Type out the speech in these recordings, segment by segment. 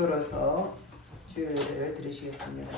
붙들어서 주일을 드리시겠습니다.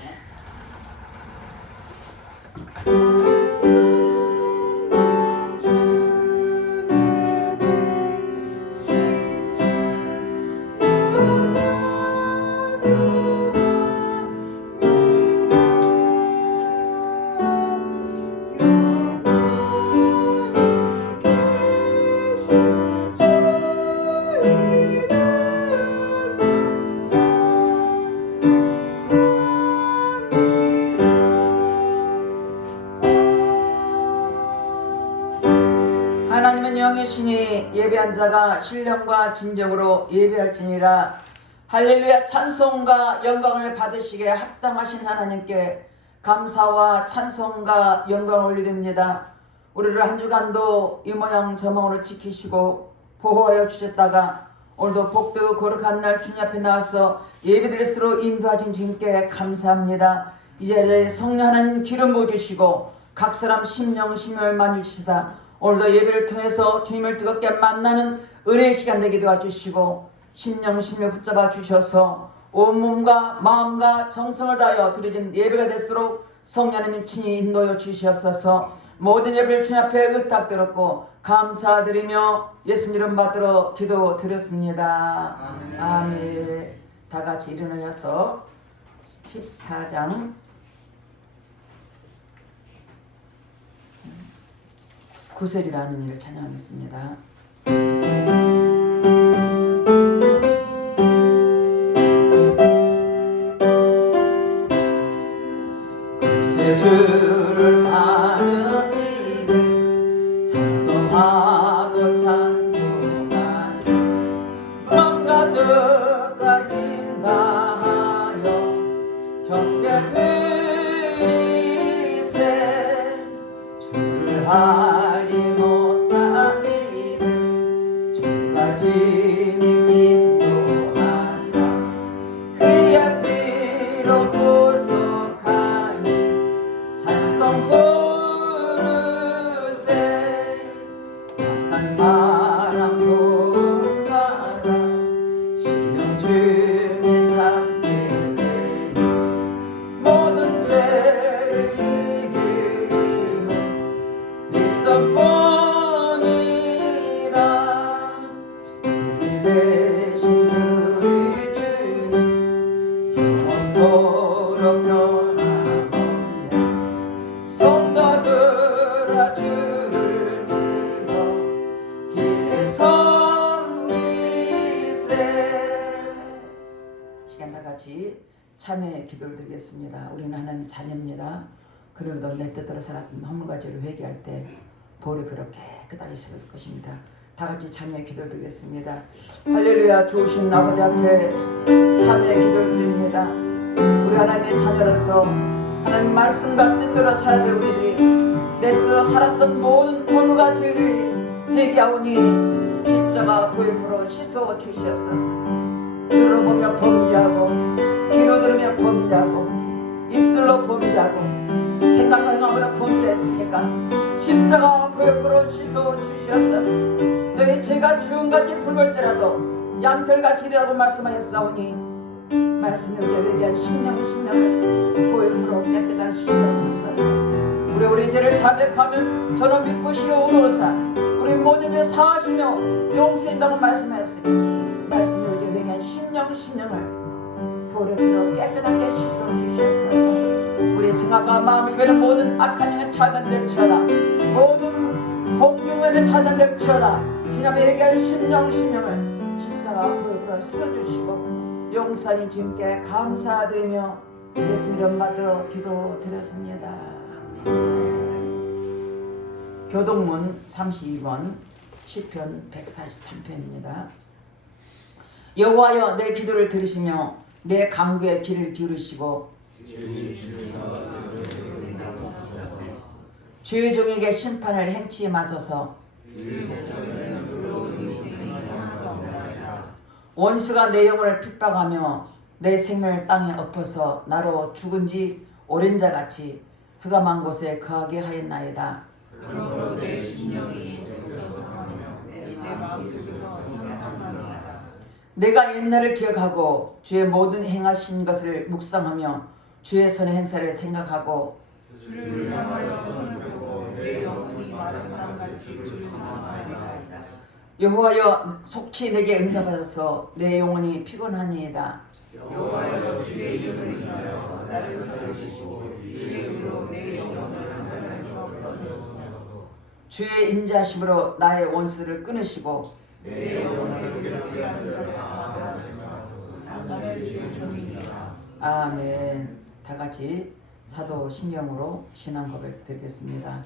하나님은 영이시니 예배한 자가 신령과 진정으로 예배할지니라. 할렐루야. 찬송과 영광을 받으시기에 합당하신 하나님께 감사와 찬송과 영광을 올리됩니다. 우리를 한 주간도 이 모양 저 모양으로 지키시고 보호하여 주셨다가 오늘도 복되고 거룩한 날 주님 앞에 나와서 예배드릴수로 인도하신 주님께 감사합니다. 이 자리에 성령 하나님 기름 부어주시고 각 사람 심령 심혈 만유시사 오늘도 예배를 통해서 주님을 뜨겁게 만나는 은혜의 시간 되기도 해주시고 심령 심혈 붙잡아 주셔서 온몸과 마음과 정성을 다하여 드려진 예배가 될수록 성령 하나님 친히 인도하여 주시옵소서. 모든 예배를 주님 앞에 의탁드렸고 감사드리며 예수님 이름 받들어 기도 드렸습니다. 아멘. 다 같이 일어나서 14장 구절이라는 일을 찬양하겠습니다. 구세주를 아는 이들 찬송하고 찬송하세 맘 가득 가긴다하여 경배 드리세 주를 하리 못한 이들 주가 지니 인도하사 그의 피로 구속하니 찬송 부르세 약한 사람 도움받아 신령 주님 찾게 되니 모든 죄를 이기는 믿음뿐이라. 주님 대신 우리 주님 영원토록 변함없네. 성도들아 주를 믿어 길에 성리세. 시간 다 같이 참회의 기도를 드리겠습니다. 우리는 하나님 자녀입니다. 그러므로 내 뜻대로 살았던 허물과 죄를 회개할 때 볼이 그렇게 깨끗하게 있을 것입니다. 다 같이 참회의 기도를 드리겠습니다. 할렐루야. 좋으신 아버지 앞에 참회의 기도를 드립니다. 우리 하나님의 자녀로서 하나님 말씀과 뜻대로 살아야 될 우리들이 내 뜻대로 살았던 모든 허물과 죄를 회개하오니 십자가 보혈로 씻어 주시옵소서. 귀로 보며 범죄하고 귀로 들으며 범죄하고 입술로 범죄하고 생각과 행함으로 범죄했으니까 십자가 보혈로 씻어 주시옵소서. 너희 죄가 주음같이 붉을지라도 양털같이리라고 말씀하였사오니 말씀을 회개한 심령을 보혈로 깨끗한 씻어주소서. 우리 죄를 자백하면 저는 믿으시오 오로사 우리 모든 죄 사하시며 용서한다고 말씀하였으니 말씀을 회개한 심령을 보혈로 깨끗하게 씻어주시옵소서. 우리 생각과 마음을 위하는 모든 악한 영을 차단될지어다. 모든 공중을 차단될지어다. 주님의 얘기할 심령을 십자가 보혈로 씻어주시고 용서하는 주님께 감사드리며 예수님 이름 받들어 기도 드렸습니다. 교동문 32번 시편 143편입니다. 여호와여 내 기도를 들으시며 내 간구에 귀를 기울이시고 주의 종에게 심판을 행치 마소서. 원수가 내 영혼을 핍박하며 내 생명을 땅에 엎어서 나로 죽은 지 오랜 자같이 그가 먼 곳에 거하게 하였나이다. 그러므로 내 심령이 적성하며 내 마음 속에서 찬양하나이다. 내가 옛날을 기억하고 주의 모든 행하신 것을 묵상하며 주의 손의 행사를 생각하고 주를 향하여 손을 펴고 내 영혼이 마른 땅같이 주를 사랑하리이다. 여호와여 속히 내게 응답하소서. 내 영혼이 피곤하니이다. 여호와여 주의 이름을 인하여 나를 살리시고 주의 이름으로 내 영혼을 하늘에서 끌어내소서. 주의 인자하심으로 나의 원수를 끊으시고 내 영혼을 괴롭게 하는 자를 다 멸하소서. 나는 주의 종이니라. 아멘. 다 같이 사도신경으로 신앙 고백 드리겠습니다.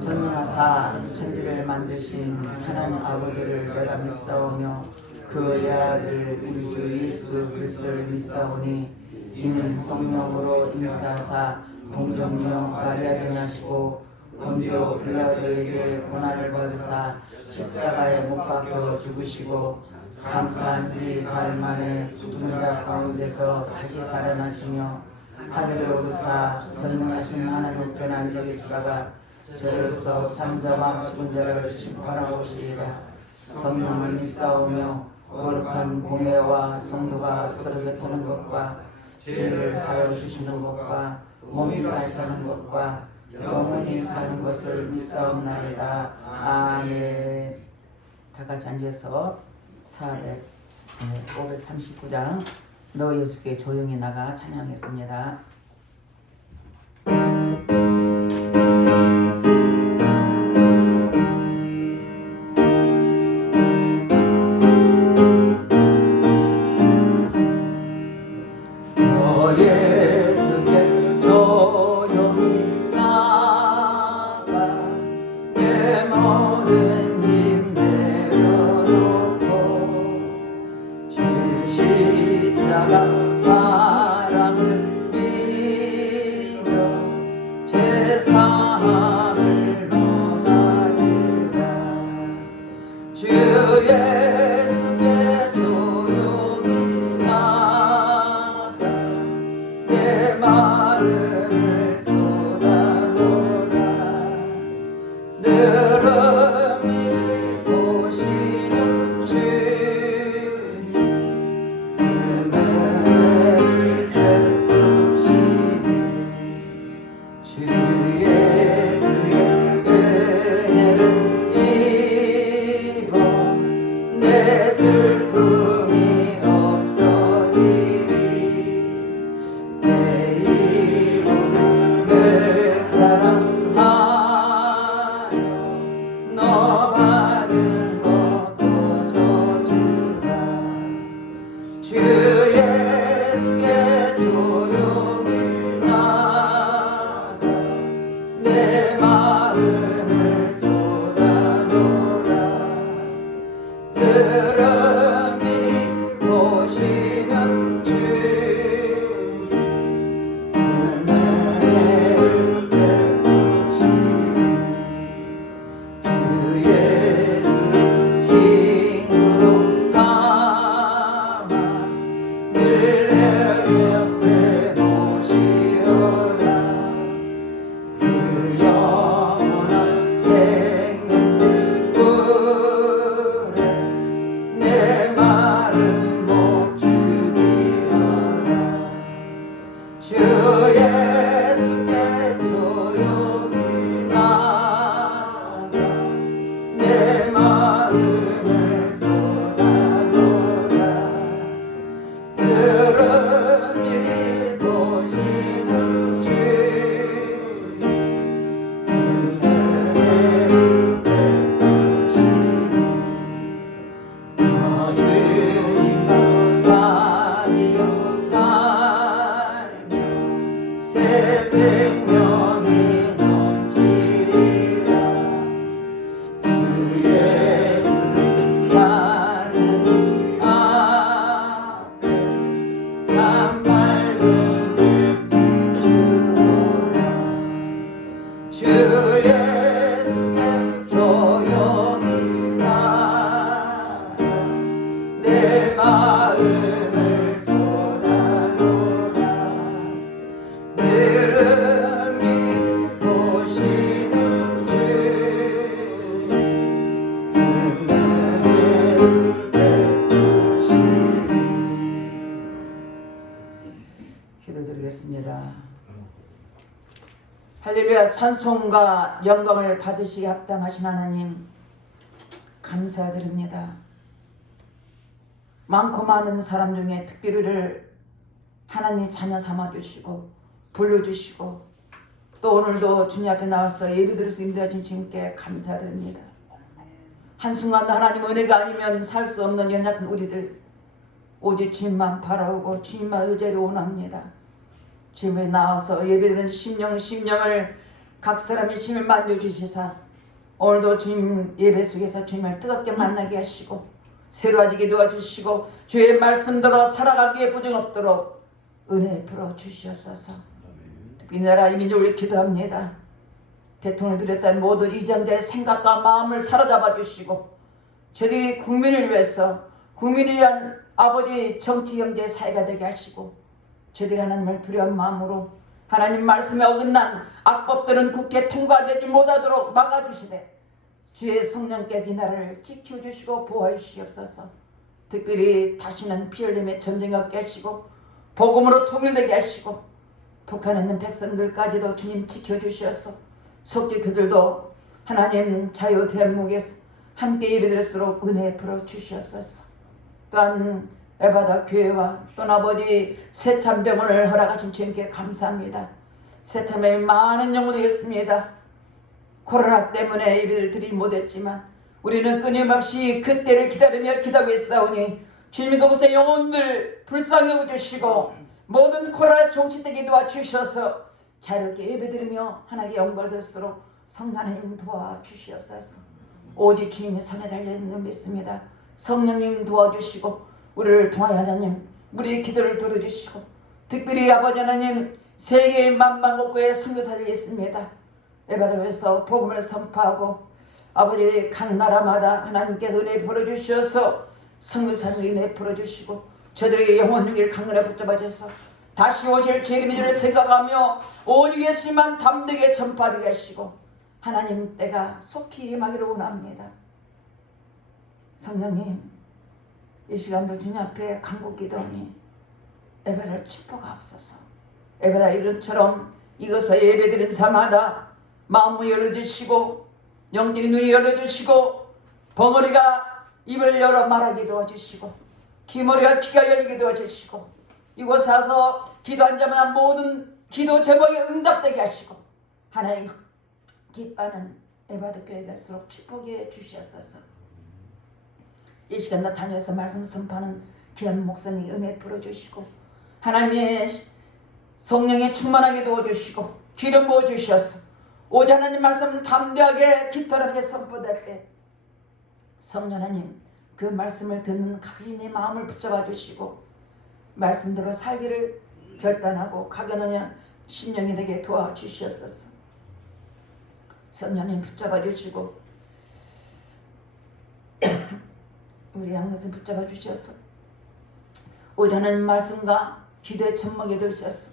전능하사 천지를 만드신 하나님 아버지를 내가 믿사오며 그의 아들 우리 주 예수 그리스도를 믿사오니 이는 성령으로 잉타하사 동정녀 마리아를 낳으시고 본디오 빌라도에게 고난을 받으사 십자가에 못 박혀 죽으시고 감사한 지 사흘 만에 죽은 자 가운데서 다시 살아나시며 하늘에 오르사 전능하신 하나님 우편에 앉아 계시다가 저로서 산자와 죽은 자를 심판하고 오시리라. 성령을 믿사오며 거룩한 공예와 성도가 서로 곁하는 것과 죄를 사여 주시는 것과 몸이 다시 사는 것과 영원히 사는 것을 믿사옵나이다. 아멘. 다 같이 앉아서 539장 너 예수께 조용히 나가 찬양하겠습니다. 너 예수께 조용히 나가 내 모든 힘 내려놓고 주 십자가 사랑을 믿어 제사함을 너하리라. 주 예수께 조용히 나가 내 마음을 쏟아놓으라. 늘 보시는 주님 은혜를 베푸시니 주 예수의 은혜를 입어 내 슬픔이 없어지리. 내 이웃을 사랑하여 너 받은 것 거둬주라. 주 예수께 조용히 나가 내 마음을 쏟아놓으라. 늘 보시는 주님 은혜를 베푸시니 주 예수를 친구로 삼아 할렐루야. 찬송과 영광을 받으시기 합당하신 하나님 감사드립니다. 많고 많은 사람 중에 특별히 우리를 하나님이 자녀 삼아주시고 불러주시고 또 오늘도 주님 앞에 나와서 예배드려서 임대하신 주님께 감사드립니다. 한순간도 하나님 은혜가 아니면 살 수 없는 연약한 우리들 오직 주님만 바라오고 주님만 의지로 원합니다. 주님에 나와서 예배드리는 심령을 각 사람의 심을 만져주시사 오늘도 주님 예배 속에서 주님을 뜨겁게 만나게 하시고 새로워지게 도와주시고 주의 말씀대로 살아가기에 부정 없도록 은혜 풀어 주시옵소서. 특히 나라 이 민족을 기도합니다. 대통령을 비롯한 모든 이전자의 생각과 마음을 사로잡아 주시고 저들이 국민을 위해서 국민을 위한 아버지 정치 경제 사회가 되게 하시고 저들이 하나님을 두려운 마음으로 하나님 말씀에 어긋난 악법들은 국회 통과되지 못하도록 막아주시되 주의 성령께서 나를 지켜주시고 보호해 주시옵소서. 특별히 다시는 피 흘림의 전쟁이 없게 하시고 복음으로 통일되게 하시고 북한에 있는 백성들까지도 주님 지켜주시옵소서. 속죄 그들도 하나님 자유 대한민국에서 함께 예배드릴수록 은혜 풀어 주시옵소서. 또한 에바다 교회와 또 아버지 새참병원을 허락하신 주님께 감사합니다. 새참에 많은 영혼이 있습니다. 코로나 때문에 예배를 드리지 못했지만 우리는 끊임없이 그때를 기다리며 기다리고 있사오니 주님이 그곳에 영혼들 불쌍히 여겨주시고 모든 코로나 종치되게 도와주셔서 자유롭게 예배드리며 하나님의 영광을 들수록 성령 하나님 도와주시옵소서. 오직 주님의 손에 달려있는 믿습니다. 성령님 도와주시고 우리를 통하여 하나님 우리의 기도를 들어주시고 특별히 아버지 하나님 세계의 만방곡곡에 선교사들이 있습니다. 에바라에서 복음을 선포하고 아버지 각 나라마다 하나님께서 은혜 풀어주셔서 선교사들이 은혜 풀어주시고 저들에게 영혼 유기를 강건하게 붙잡아 주셔서 다시 오실 재림의 생각하며 오직 예수님만 담대하게 전파하게 하시고 하나님 때가 속히 임하기를 원합니다. 성령님 이 시간도 주님 앞에 간곡 기도하니 에베라를 축복하옵소서. 에베라 이름처럼 이것을 예배드린 자마다 마음을 열어주시고 영적인 눈이 열어주시고 벙어리가 입을 열어 말하게 도와주시고 귀머리가 귀가 열리게 도와주시고 이곳에 와서 기도한 자마다 모든 기도 제목에 응답되게 하시고 하나님 기뻐하는 에바드 교회 될수록 축복해 주시옵소서. 이 시간 나 다녀서 말씀 선포하는 귀한 목사님 은혜 풀어주시고 하나님의 성령에 충만하게 도와주시고 기름 부어주셔서 오직 하나님 말씀 담대하게 깃털하게 선포될 때 성령 하나님 그 말씀을 듣는 각인의 마음을 붙잡아 주시고 말씀대로 살기를 결단하고 각인하는 신령이 되게 도와주시옵소서. 성령님 붙잡아 주시고 우리 양것을 붙잡아 주셔서 오직 하나님 말씀과 기도의 젖먹이 되셔서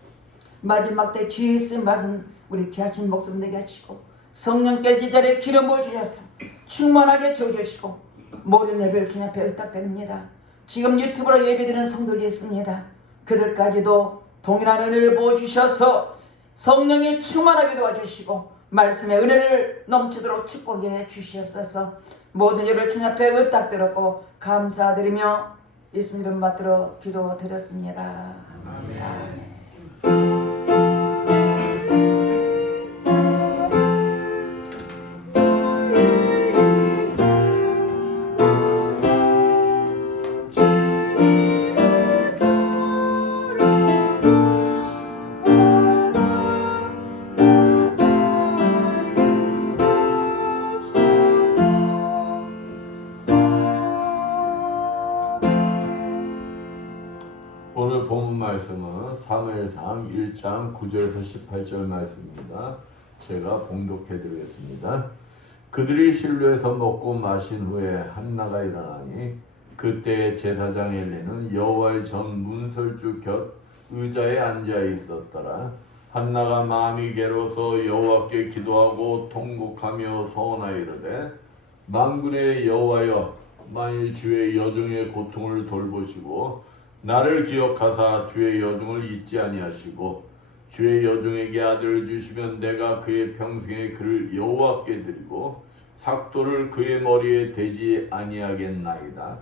마지막 때 주의 쓰인 말씀 우리 귀하신 목숨 되게 하시고 성령께서 이 자리에 기름 부어주셔서 충만하게 채워주시고 모든 예배를 주님 앞에 의탁드립니다. 지금 유튜브로 예배드리는 성도들이 있습니다. 그들까지도 동일한 은혜를 부어주셔서 성령이 충만하게 도와주시고 말씀의 은혜를 넘치도록 축복해 주시옵소서. 모든 예배를 주님 앞에 의탁드렸고 감사드리며 예수 이름 받들어 기도드렸습니다. 아멘. 오늘 본문 말씀은 사무엘상 1장 9절에서 18절 말씀입니다. 제가 봉독해 드리겠습니다. 그들이 실로에서 먹고 마신 후에 한나가 일어나니 그때 제사장 엘리는 여호와의 전 문설주 곁 의자에 앉아 있었더라. 한나가 마음이 괴로워서 여호와께 기도하고 통곡하며 서원하이르되 만군의 여호와여 만일 주의 여종의 고통을 돌보시고 나를 기억하사 주의 여종을 잊지 아니하시고 주의 여종에게 아들을 주시면 내가 그의 평생에 그를 여호와께 드리고 삭도를 그의 머리에 대지 아니하겠나이다.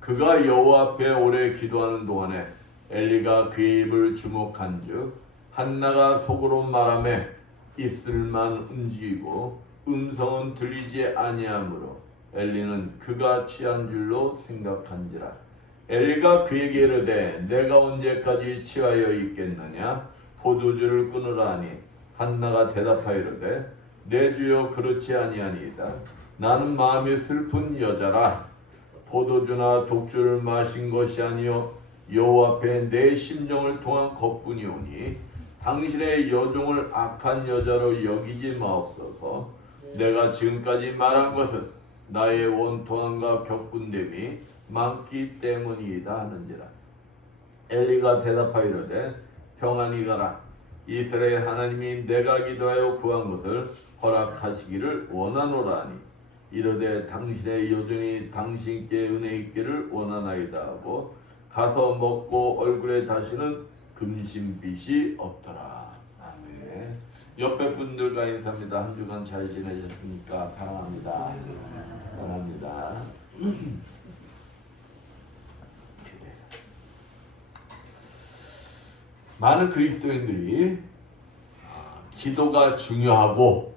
그가 여호와 앞에 오래 기도하는 동안에 엘리가 그의 입을 주목한즉 한나가 속으로 말하매 입술만 움직이고 음성은 들리지 아니하므로 엘리는 그가 취한 줄로 생각한지라. 엘리가 그에게 이르되 내가 언제까지 취하여 있겠느냐 포도주를 끊으라 하니 한나가 대답하이르되 내 주여 그렇지 아니하니이다. 나는 마음이 슬픈 여자라. 포도주나 독주를 마신 것이 아니요 여호와 앞에 내 심정을 통한 것뿐이오니 당신의 여종을 악한 여자로 여기지 마옵소서. 내가 지금까지 말한 것은 나의 원통함과 격분됨이 많기 때문이다 하는지라. 엘리가 대답하이르되 평안히 가라. 이스라엘 하나님이 내가 기도하여 구한 것을 허락하시기를 원하노라 하니 이르되 당신의 여종이 당신께 은혜 있기를 원하나이다 하고 가서 먹고 얼굴에 다시는 금신빛이 없더라. 아멘. 옆에 분들과 인사합니다. 한 주간 잘 지내셨습니까? 사랑합니다. 사랑합니다. 많은 그리스도인들이 기도가 중요하고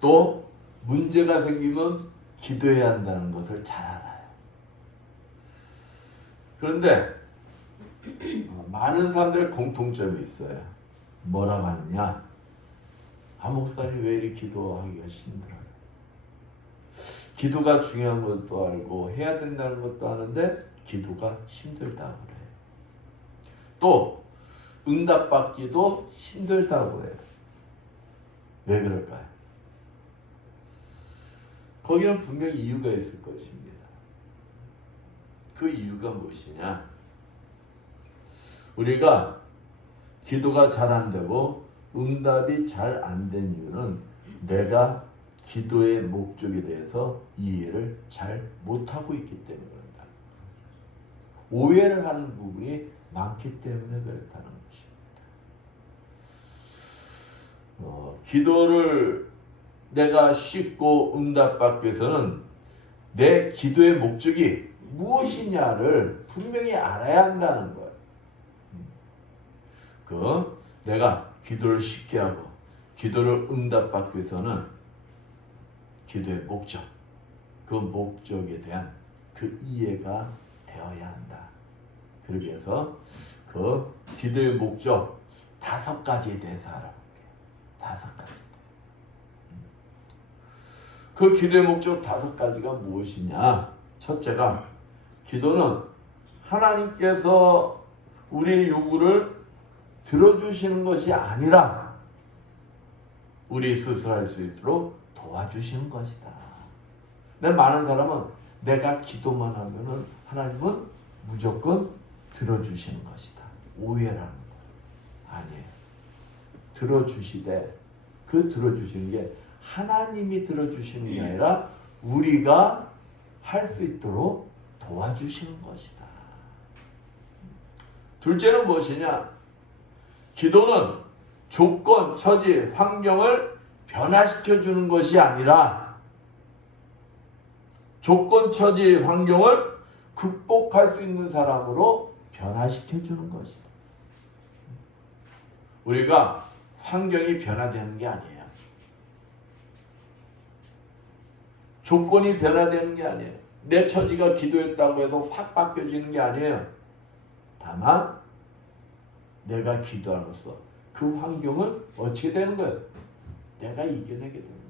또 문제가 생기면 기도해야 한다는 것을 잘 알아요. 그런데 많은 사람들의 공통점이 있어요. 뭐라고 하느냐? 목사님 왜 이렇게 기도하기가 힘들어요? 기도가 중요한 것도 알고 해야 된다는 것도 아는데 기도가 힘들다고 그래요. 또 응답받기도 힘들다고 해요. 왜 그럴까요? 거기는 분명히 이유가 있을 것입니다. 그 이유가 무엇이냐? 우리가 기도가 잘 안 되고 응답이 잘 안 된 이유는 내가 기도의 목적에 대해서 이해를 잘 못하고 있기 때문에 그렇다. 오해를 하는 부분이 많기 때문에 그렇다는 것입니다. 기도를 내가 쉽고 응답받기 위해서는 내 기도의 목적이 무엇이냐를 분명히 알아야 한다는 거예요. 내가 기도를 쉽게 하고 기도를 응답받기 위해서는 기도의 목적, 그 목적에 대한 그 이해가 되어야 한다. 그러기 위해서 그 기도의 목적 5가지에 대해서 알아볼게요. 5가지. 그 기도의 목적 5가지가 무엇이냐? 첫째가 기도는 하나님께서 우리의 요구를 들어주시는 것이 아니라 우리 스스로 할 수 있도록 도와주시는 것이다. 근데 많은 사람은 내가 기도만 하면은 하나님은 무조건 들어주시는 것이다. 오해라는 거예요. 아니에요. 들어주시되 그 들어주시는 게 하나님이 들어주시는 게 아니라 우리가 할 수 있도록 도와주시는 것이다. 둘째는 무엇이냐? 기도는 조건, 처지, 환경을 변화시켜 주는 것이 아니라 조건, 처지, 환경을 극복할 수 있는 사람으로 변화시켜 주는 것이다. 우리가 환경이 변화되는 게 아니에요. 조건이 변화되는 게 아니에요. 내 처지가 기도했다고 해서 확 바뀌어지는 게 아니에요. 다만 내가 기도함으로써 그 환경을 어떻게 되는 거예요? 내가 이겨내게 되는 거예요.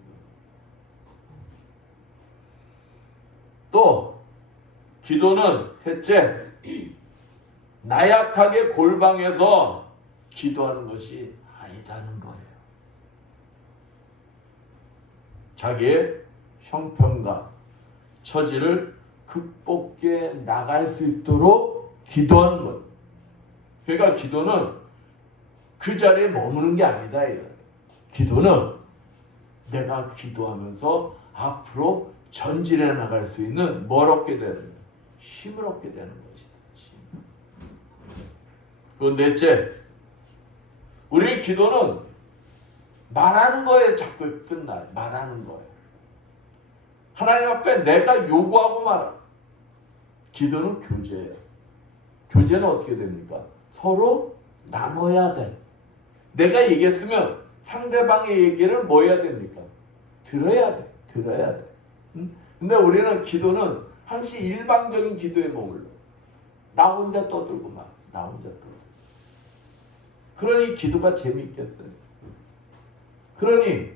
또 기도는 셋째, 나약하게 골방에서 기도하는 것이 아니다는 거예요. 자기의 형편과 처지를 극복해 나갈 수 있도록 기도하는 것. 그러니까 기도는 그 자리에 머무는 게 아니다. 기도는 내가 기도하면서 앞으로 전진해 나갈 수 있는 뭘 얻게 되는 거야? 힘을 얻게 되는 것이다. 그 넷째, 우리의 기도는 말하는 거에 자꾸 끝나요. 말하는 거예요. 하나님 앞에 내가 요구하고 말아. 기도는 교제예요. 교제는 어떻게 됩니까? 서로 나눠야 돼. 내가 얘기했으면 상대방의 얘기를 뭐 해야 됩니까? 들어야 돼. 들어야 돼. 응? 근데 우리는 기도는 항상 일방적인 기도에 머물러. 나 혼자 떠들고 막. 나 혼자 떠들고. 그러니 기도가 재미있겠어요. 그러니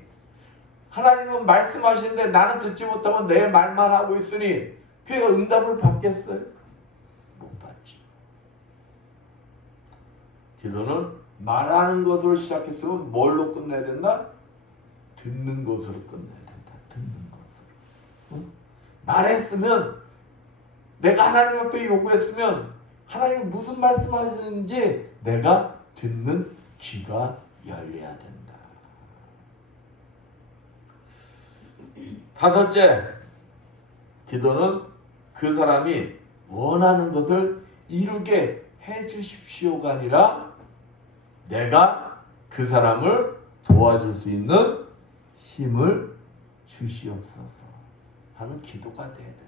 하나님은 말씀하시는데 나는 듣지 못하고 내 말만 하고 있으니 그가 응답을 받겠어요? 못 받죠. 기도는 말하는 것으로 시작했으면 뭘로 끝내야 된다? 듣는 것으로 끝내야 된다. 듣는 것으로. 응? 말했으면 내가 하나님 앞에 요구했으면 하나님이 무슨 말씀하시는지 내가 듣는 귀가 열려야 된다. 다섯째, 기도는 그 사람이 원하는 것을 이루게 해 주십시오가 아니라 내가 그 사람을 도와줄 수 있는 힘을 주시옵소서 하는 기도가 돼야 된다.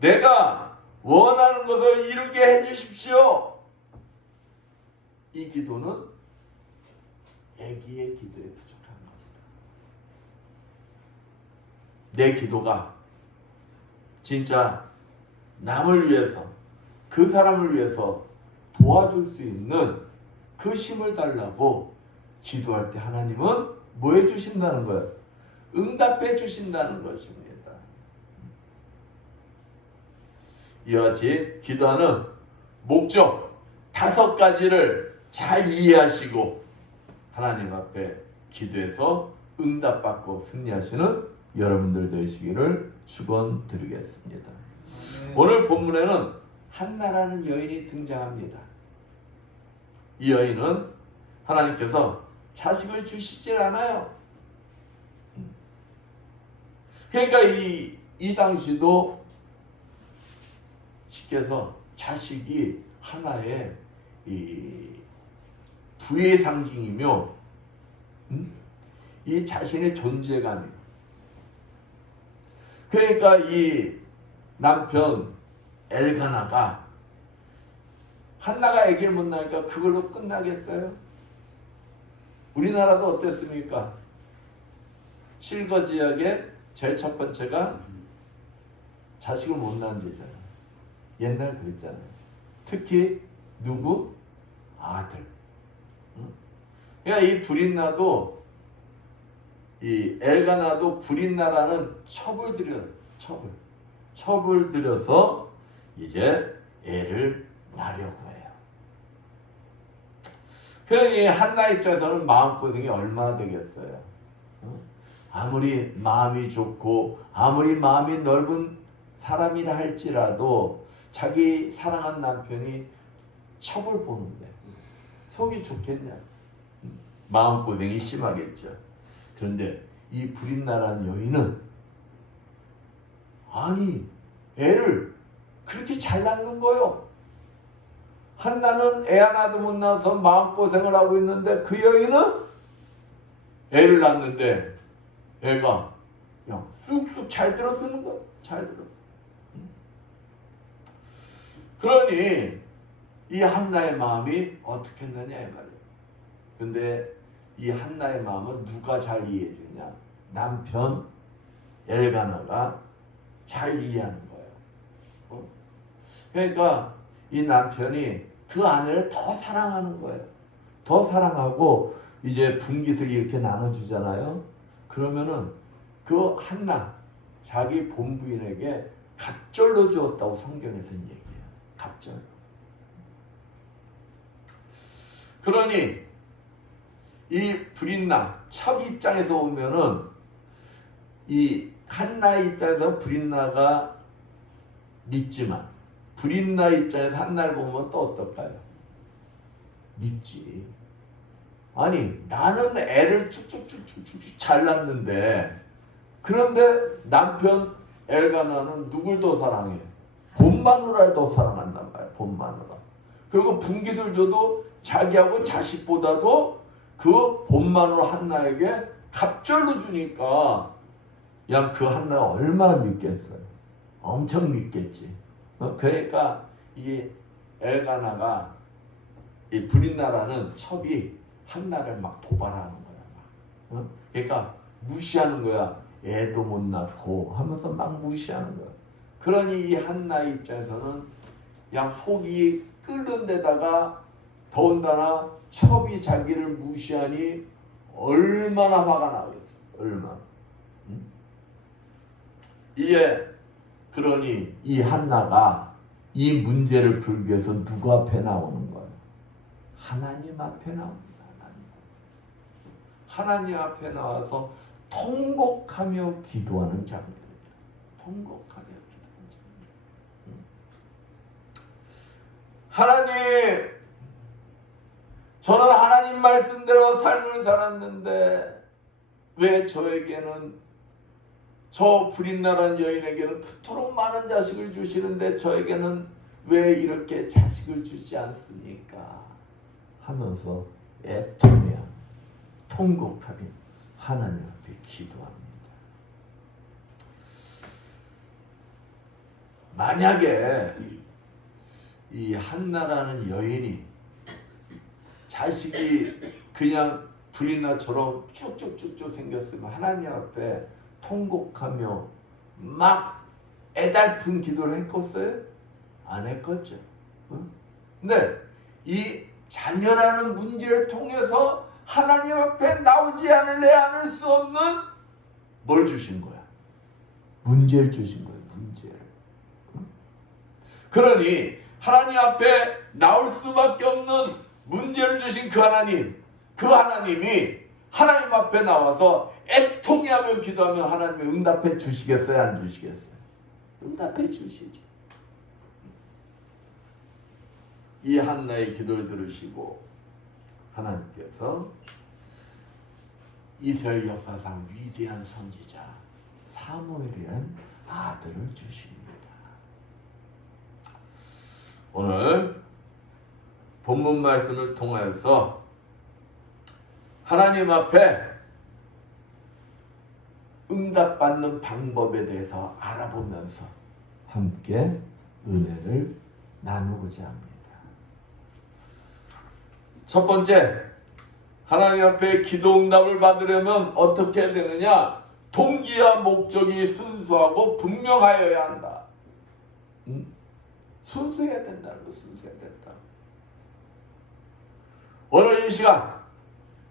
내가 원하는 것을 이루게 해 주십시오. 이 기도는 애기의 기도에 부족한 것이다. 내 기도가 진짜 남을 위해서, 그 사람을 위해서 도와줄 수 있는 그 힘을 달라고 기도할 때 하나님은 뭐 해주신다는 거예요? 응답해 주신다는 것입니다. 이와 같이 기도하는 목적 5가지를 잘 이해하시고 하나님 앞에 기도해서 응답받고 승리하시는 여러분들 되시기를 축원드리겠습니다. 오늘 본문에는 한나라는 여인이 등장합니다. 이 여인은 하나님께서 자식을 주시질 않아요. 그러니까 이 당시도 쉽게 해서 자식이 하나의 이 부의 상징이며 이 자신의 존재감이. 그러니까 이 남편 엘가나가 한나가 아기를 못 낳으니까 그걸로 끝나겠어요? 우리나라도 어땠습니까? 실거지역의 제일 첫 번째가 자식을 못 낳은 데잖아요. 옛날 그랬잖아요. 특히 누구? 아들. 그러니까 이 브릿나도 이 엘가나도 브릿나라는 첩을 들여서 이제 애를 낳으려고 해요. 그러니 한나 입장에서는 마음고생이 얼마나 되겠어요. 아무리 마음이 좋고 아무리 마음이 넓은 사람이라 할지라도 자기 사랑한 남편이 첩을 보는데 속이 좋겠냐? 마음고생이 심하겠죠. 그런데 이 브릿나라는 여인은 아니 애를 그렇게 잘 낳는 거요. 한나는 애 하나도 못 낳아서 마음고생을 하고 있는데 그 여인은 애를 낳는데 애가 그냥 쑥쑥 잘 들어쓰는 거야. 잘 들어. 그러니 이 한나의 마음이 어떻게 했느냐 이 말이에요. 근데 이 한나의 마음은 누가 잘 이해해 주냐? 남편 엘가나가 잘 이해하는 거예요. 그러니까 이 남편이 그 아내를 더 사랑하는 거예요. 더 사랑하고 이제 분깃을 이렇게 나눠주잖아요. 그러면은 그 한나 자기 본부인에게 갑절로 주었다고 성경에서는 얘기해요. 갑절. 그러니 이 브릿나 첩 입장에서 보면은 이 한나의 입장에서 브릿나가 밉지만 브릿나 입장에서 한나를 보면 또 어떨까요? 밉지. 아니 나는 애를 쭉쭉쭉쭉쭉 잘 낳는데 그런데 남편 엘가나는 누굴 더 사랑해? 본 마누라를 더 사랑한단 말이야. 본 마누라. 그리고 분깃을 줘도 자기하고 자식보다도 그 본마누라 한나에게 갑절로 주니까 야, 그 한나가 얼마나 믿겠어요. 엄청 믿겠지. 그러니까 이 엘가나가 이 브릿나라는 첩이 한나를 막 도발하는 거야. 그러니까 무시하는 거야. 애도 못 낳고 하면서 막 무시하는 거야. 그러니 이 한나 입장에서는 야, 속이 끓는 데다가 더군다나 첩이 자기를 무시하니 얼마나 화가 나겠어. 얼마나. 응? 이게 그러니 이 한나가 이 문제를 풀기 위해서 누구 앞에 나오는 거예요? 하나님 앞에 나옵니다. 하나님 앞에 나와서 통곡하며 기도하는 장면이에요. 통곡하며 기도하는 장면. 하나님, 저는 하나님 말씀대로 삶을 살았는데 왜 저에게는, 저 브릿나란 여인에게는 그토록 많은 자식을 주시는데 저에게는 왜 이렇게 자식을 주지 않습니까? 하면서 애통해야, 통곡하며 하나님 앞에 기도합니다. 만약에 이 한나라는 여인이 자식이 그냥 브릿나처럼 쭉쭉쭉쭉 생겼으면 하나님 앞에 통곡하며 막 애달픈 기도를 했겠어요? 안 했겠죠. 근데 이 자녀라는 문제를 통해서 하나님 앞에 나오지 않을 수 없는 뭘 주신 거야? 문제를 주신 거예요. 문제를. 그러니 하나님 앞에 나올 수밖에 없는 문제를 주신 그 하나님, 그 하나님이 하나님 앞에 나와서 애통해하며 기도하면 하나님이 응답해 주시겠어요? 안 주시겠어요? 응답해 주시죠. 이 한나의 기도를 들으시고 하나님께서 이스라엘 역사상 위대한 선지자 사무엘이라는 아들을 주십니다. 오늘 본문 말씀을 통하여서 하나님 앞에 응답받는 방법에 대해서 알아보면서 함께 은혜를 나누고자 합니다. 첫 번째, 하나님 앞에 기도 응답을 받으려면 어떻게 해야 되느냐? 동기와 목적이 순수하고 분명하여야 한다. 순수해야 된다는 거, 순수해야 된다. 오늘 이 시간,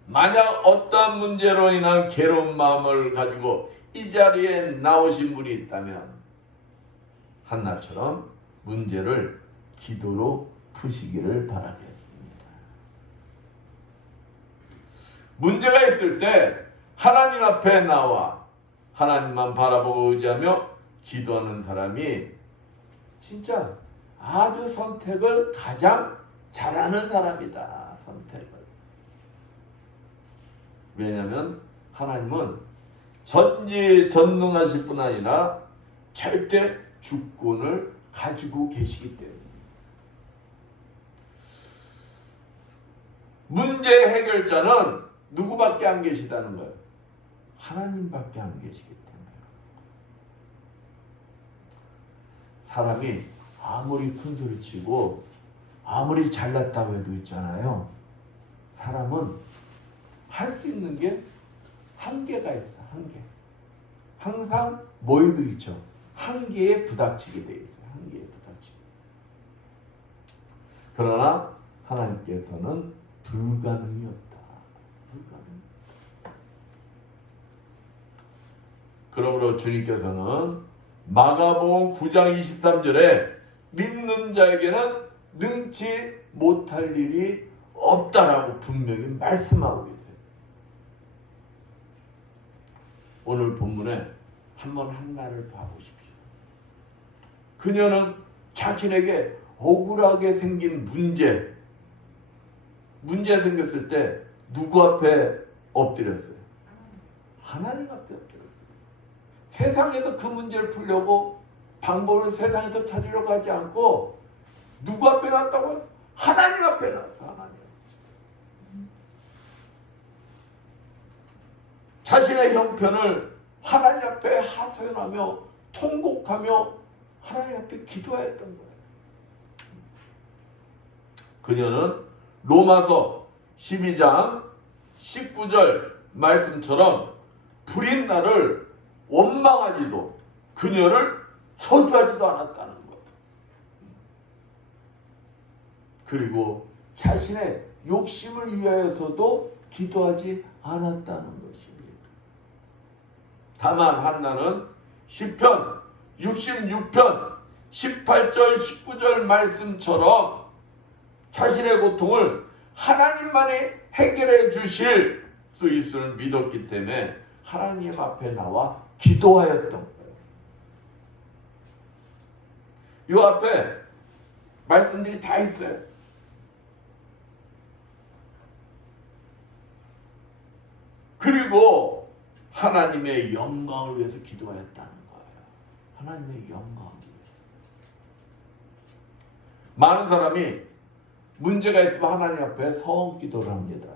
만약 어떤 문제로 인한 괴로운 마음을 가지고 이 자리에 나오신 분이 있다면 한나처럼 문제를 기도로 푸시기를 바라겠습니다. 문제가 있을 때 하나님 앞에 나와 하나님만 바라보고 의지하며 기도하는 사람이 진짜 아주 선택을 가장 잘하는 사람이다. 선택을. 왜냐하면 하나님은 전지전능하실 뿐 아니라 절대 주권을 가지고 계시기 때문에 문제 해결자는 누구밖에 안 계시다는 거예요? 하나님밖에 안 계시기 때문에. 사람이 아무리 큰소리 치고 아무리 잘났다고 해도 있잖아요. 사람은 할 수 있는 게 한계가 있어. 한계. 항상 뭐에 부딪혀? 한계에 부닥치게 돼 있어요. 한계에 부닥치게. 그러나 하나님께서는 불가능이 없다. 불가능. 그러므로 주님께서는 마가복음 9장 23절에 믿는 자에게는 능치 못할 일이 없다라고 분명히 말씀하고 계세요. 오늘 본문에 한번 한나를 봐보십시오. 그녀는 자신에게 억울하게 생긴 문제 생겼을 때 누구 앞에 엎드렸어요? 하나님 앞에 엎드렸어요. 세상에서 그 문제를 풀려고 방법을 세상에서 찾으려고 하지 않고 누구 앞에 나왔다고요? 하나님 앞에 나와서 하나님 자신의 형편을 하나님 앞에 하소연하며 통곡하며 하나님 앞에 기도하였던 거예요. 그녀는 로마서 12장 19절 말씀처럼 불인 나를 원망하지도 그녀를 저주하지도 않았다는 것. 그리고 자신의 욕심을 위하여서도 기도하지 않았다는 것입니다. 다만 한나는 시편 66편 18절 19절 말씀처럼 자신의 고통을 하나님만이 해결해 주실 수 있음을 믿었기 때문에 하나님 앞에 나와 기도하였던 거예요. 이 앞에 말씀들이 다 있어요. 그리고 하나님의 영광을 위해서 기도하였다는 거예요. 하나님의 영광을 위해서. 많은 사람이 문제가 있으면 하나님 앞에 서원 기도를 합니다.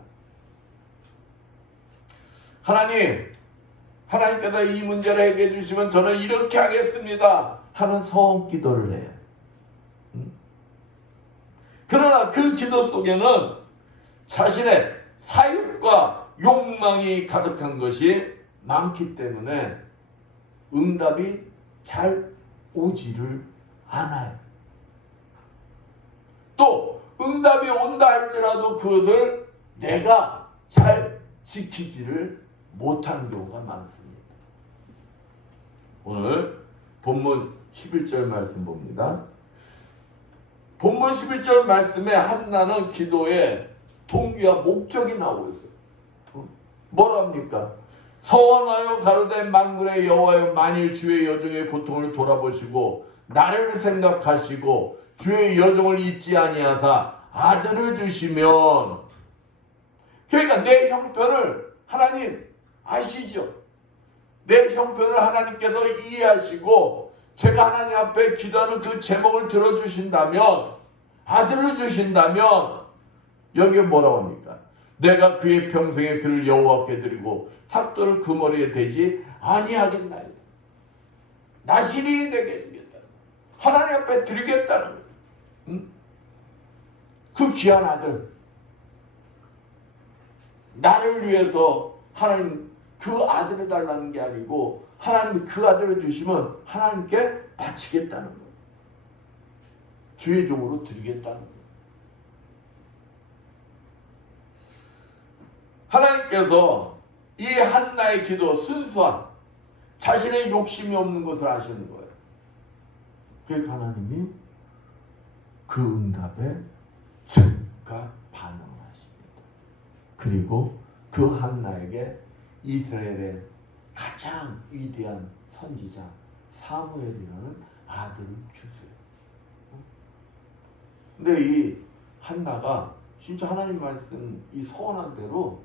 하나님께서 이 문제를 해결해 주시면 저는 이렇게 하겠습니다 하는 서원 기도를 해요. 그러나 그 기도 속에는 자신의 사욕과 욕망이 가득한 것이 많기 때문에 응답이 잘 오지를 않아요. 또 응답이 온다 할지라도 그것을 내가 잘 지키지를 못하는 경우가 많습니다. 오늘 본문 11절 말씀 봅니다. 본문 11절 말씀에 한나는 기도의 동기와 목적이 나오고 있어요. 뭐랍니까? 서원하여 가로되 만군의 여호와여 만일 주의 여종의 고통을 돌아보시고 나를 생각하시고 주의 여종을 잊지 아니하사 아들을 주시면, 그러니까 내 형편을 하나님 아시죠? 내 형편을 하나님께서 이해하시고 제가 하나님 앞에 기도하는 그 제목을 들어주신다면, 아들을 주신다면, 여기에 뭐라고 합니까? 내가 그의 평생에 그를 여호와께 드리고 삭도를 그 머리에 대지 아니하겠나이다. 나시린이 되게 해주겠다. 하나님 앞에 드리겠다는 거예요. 응? 그 귀한 아들, 나를 위해서 하나님 그 아들을 달라는 게 아니고 하나님이 그 아들을 주시면 하나님께 바치겠다는 거예요. 주의 종으로 드리겠다는 거예요. 하나님께서 이 한나의 기도, 순수한 자신의 욕심이 없는 것을 아시는 거예요. 그러니까 하나님이 그 응답에 즉각 반응을 하십니다. 그리고 그 한나에게 이스라엘의 가장 위대한 선지자 사무엘이라는 아들을 주세요. 근데 이 한나가 진짜 하나님 말씀 이 서원한 대로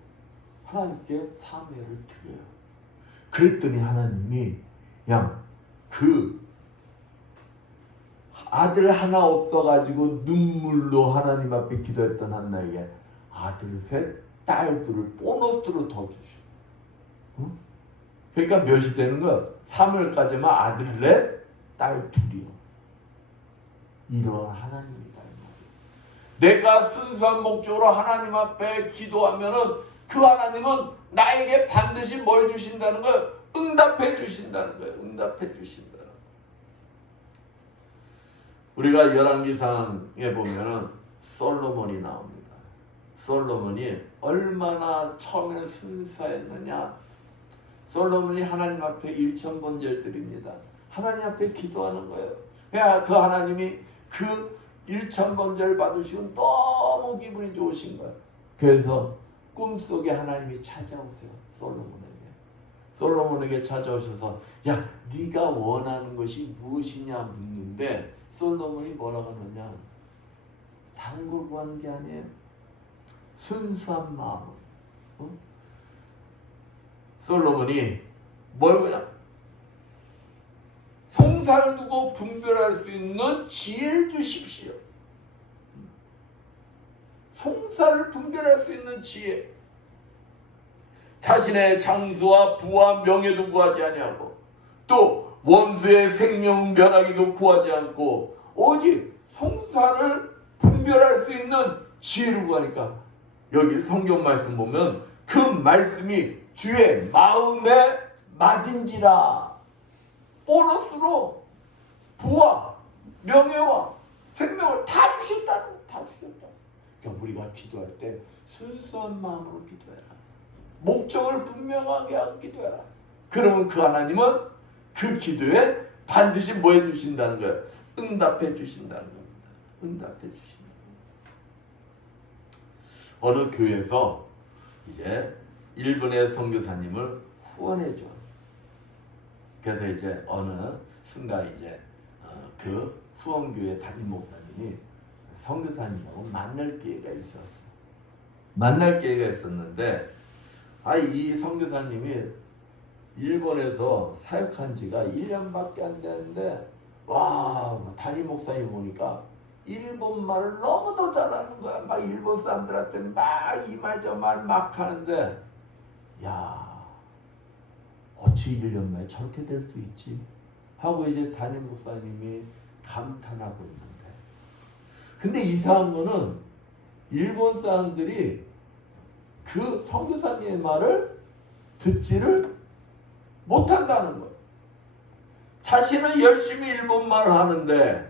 하나님께 사무엘을 드려요. 그랬더니 하나님이 그냥 그 아들 하나 없어가지고 눈물로 하나님 앞에 기도했던 한나에게 아들 셋, 딸 둘을 보너스로 더 주셔. 응? 그러니까 몇이 되는 거야? 3월까지만 아들 넷, 딸 둘이요. 이런 하나님이다. 내가 순수한 목적으로 하나님 앞에 기도하면은 그 하나님은 나에게 반드시 뭘 주신다는 거예요? 응답해 주신다는 거예요. 응답해 주신다는 거예요. 우리가 열왕기상에 보면은 솔로몬이 나옵니다. 솔로몬이 얼마나 처음에 순수했느냐. 솔로몬이 하나님 앞에 1000번제를 드립니다. 하나님 앞에 기도하는 거예요. 그 하나님이 그 1000번제를 받으시고 너무 기분이 좋으신 거예요. 그래서 꿈속에 하나님이 찾아오세요. 솔로몬에게 찾아오셔서 야, 네가 원하는 것이 무엇이냐 묻는데 솔로몬이 뭐라고 하느냐, 다른 걸 구하는 게 아니에요. 순수한 마음. 솔로몬이 뭘 그냥 송사를 두고 분별할 수 있는 지혜를 주십시오. 송사를 분별할 수 있는 지혜, 자신의 장수와 부와 명예도 구하지 아니하고 또 원수의 생명 멸하기도 구하지 않고 오직 송사를 분별할 수 있는 지혜를 구하니까 여기 성경 말씀 보면 그 말씀이 주의 마음에 맞은지라 보너스로 부와 명예와 생명을 다 주셨다. 다 주셨다. 그러니까 우리가 기도할 때 순수한 마음으로 기도해라. 목적을 분명하게 하고 기도해라. 그러면 그 하나님은 그 기도에 반드시 뭐 해주신다는 거예요? 응답해 주신다는 겁니다. 응답해 주신다. 어느 교회에서 이제 일본의 선교사님을 후원해줘. 그래서 이제 어느 순간 이제 그 후원교회 담임 목사님이 선교사님하고 만날 기회가 있었어. 만날 기회가 있었는데 이 선교사님이 일본에서 사역한 지가 1년밖에 안 됐는데 와 담임 목사님 보니까 일본말을 너무도 잘하는 거야. 막 일본 사람들한테 막 이 말 저 말 막 하는데 야 어찌 1년 만에 저렇게 될 수 있지? 하고 이제 담임 목사님이 감탄하고 있는데 근데 이상한 거는 일본 사람들이 그 선교사님의 말을 듣지를 못한다는 거예요. 자신은 열심히 일본말을 하는데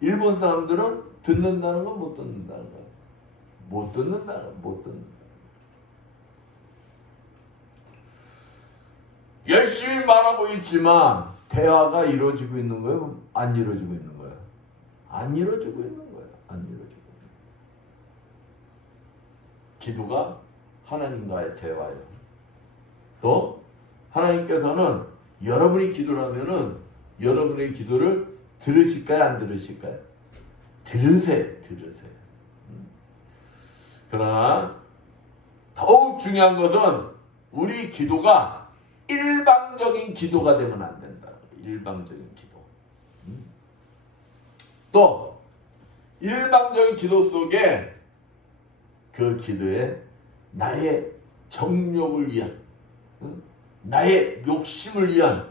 일본 사람들은 듣는다는 건 못 듣는다는 거예요. 못 듣는다는 건 못 듣는다. 열심히 말하고 있지만 대화가 이루어지고 있는 거예요? 안 이루어지고 있는 거예요? 안 이루어지고 있는 거예요. 안 이루어지고 있는 거예요. 기도가 하나님과의 대화예요. 또 하나님께서는 여러분이 기도를 하면은 여러분의 기도를 들으실까요? 안 들으실까요? 들으세요. 그러나 더욱 중요한 것은 우리 기도가 일방적인 기도가 되면 안 된다. 일방적인 기도. 또 일방적인 기도 속에 그 기도에 나의 정욕을 위한 나의 욕심을 위한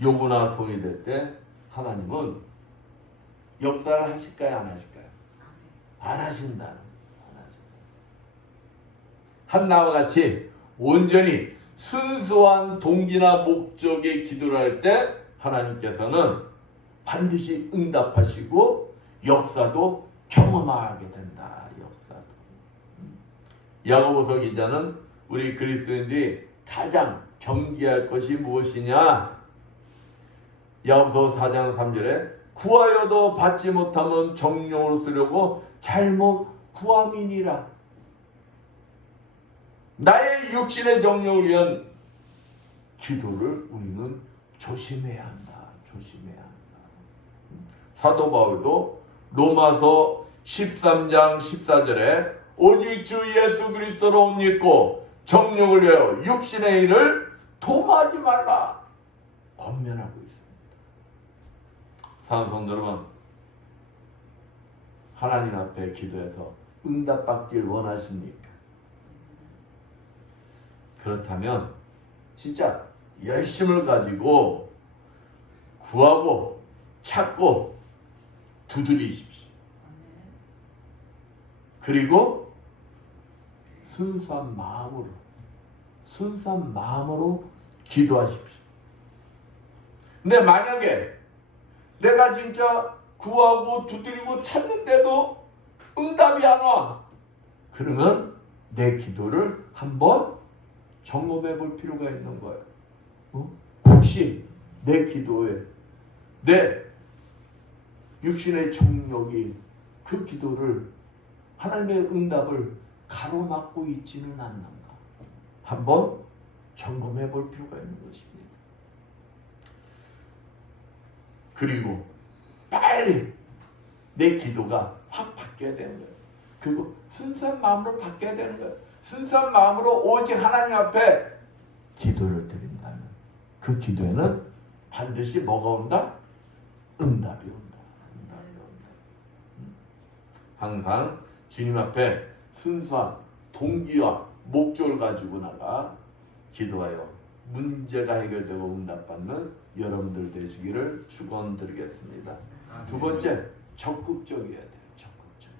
요구나 소원이 될 때 하나님은 역사를 하실까요? 안 하실까요? 안 하신다. 한나와 같이 온전히 순수한 동기나 목적의 기도를 할 때 하나님께서는 반드시 응답하시고 역사도 경험하게 된다. 역사도. 야고보서 기자는 우리 그리스도인들이 가장 경계할 것이 무엇이냐? 야고보서 4장 3절에 구하여도 받지 못하면 정욕으로 쓰려고 잘못 구함이니라. 나의 육신의 정욕을 위한 기도를 우리는 조심해야 한다. 조심해야 한다. 사도 바울도 로마서 13장 14절에 오직 주 예수 그리스도로 옷 입고 정욕을 위하여 육신의 일을 도모하지 말라 권면하고 있습니다. 사랑하는 성도 여러분, 하나님 앞에 기도해서 응답받길 원하십니까? 그렇다면 진짜 열심을 가지고 구하고 찾고 두드리십시오. 그리고 순수한 마음으로 기도하십시오. 근데 만약에 내가 진짜 구하고 두드리고 찾는데도 응답이 안 와. 그러면 내 기도를 한번 점검해 볼 필요가 있는 거예요. 혹시 내 기도에 내 육신의 정욕이 그 기도를 하나님의 응답을 가로막고 있지는 않는가? 한번 점검해 볼 필요가 있는 것입니다. 그리고 빨리 내 기도가 확 바뀌어야 되는 거예요. 그리고 순수한 마음으로 바뀌어야 되는 거예요. 순수한 마음으로 오직 하나님 앞에 기도를 드린다면 그 기도에는 반드시 뭐가 온다? 응답이 온다. 항상 주님 앞에 순수한 동기와 목적을 가지고 나가 기도하여 문제가 해결되고 응답받는 여러분들 되시기를 축원드리겠습니다. 두 번째, 적극적이어야 돼요. 적극적.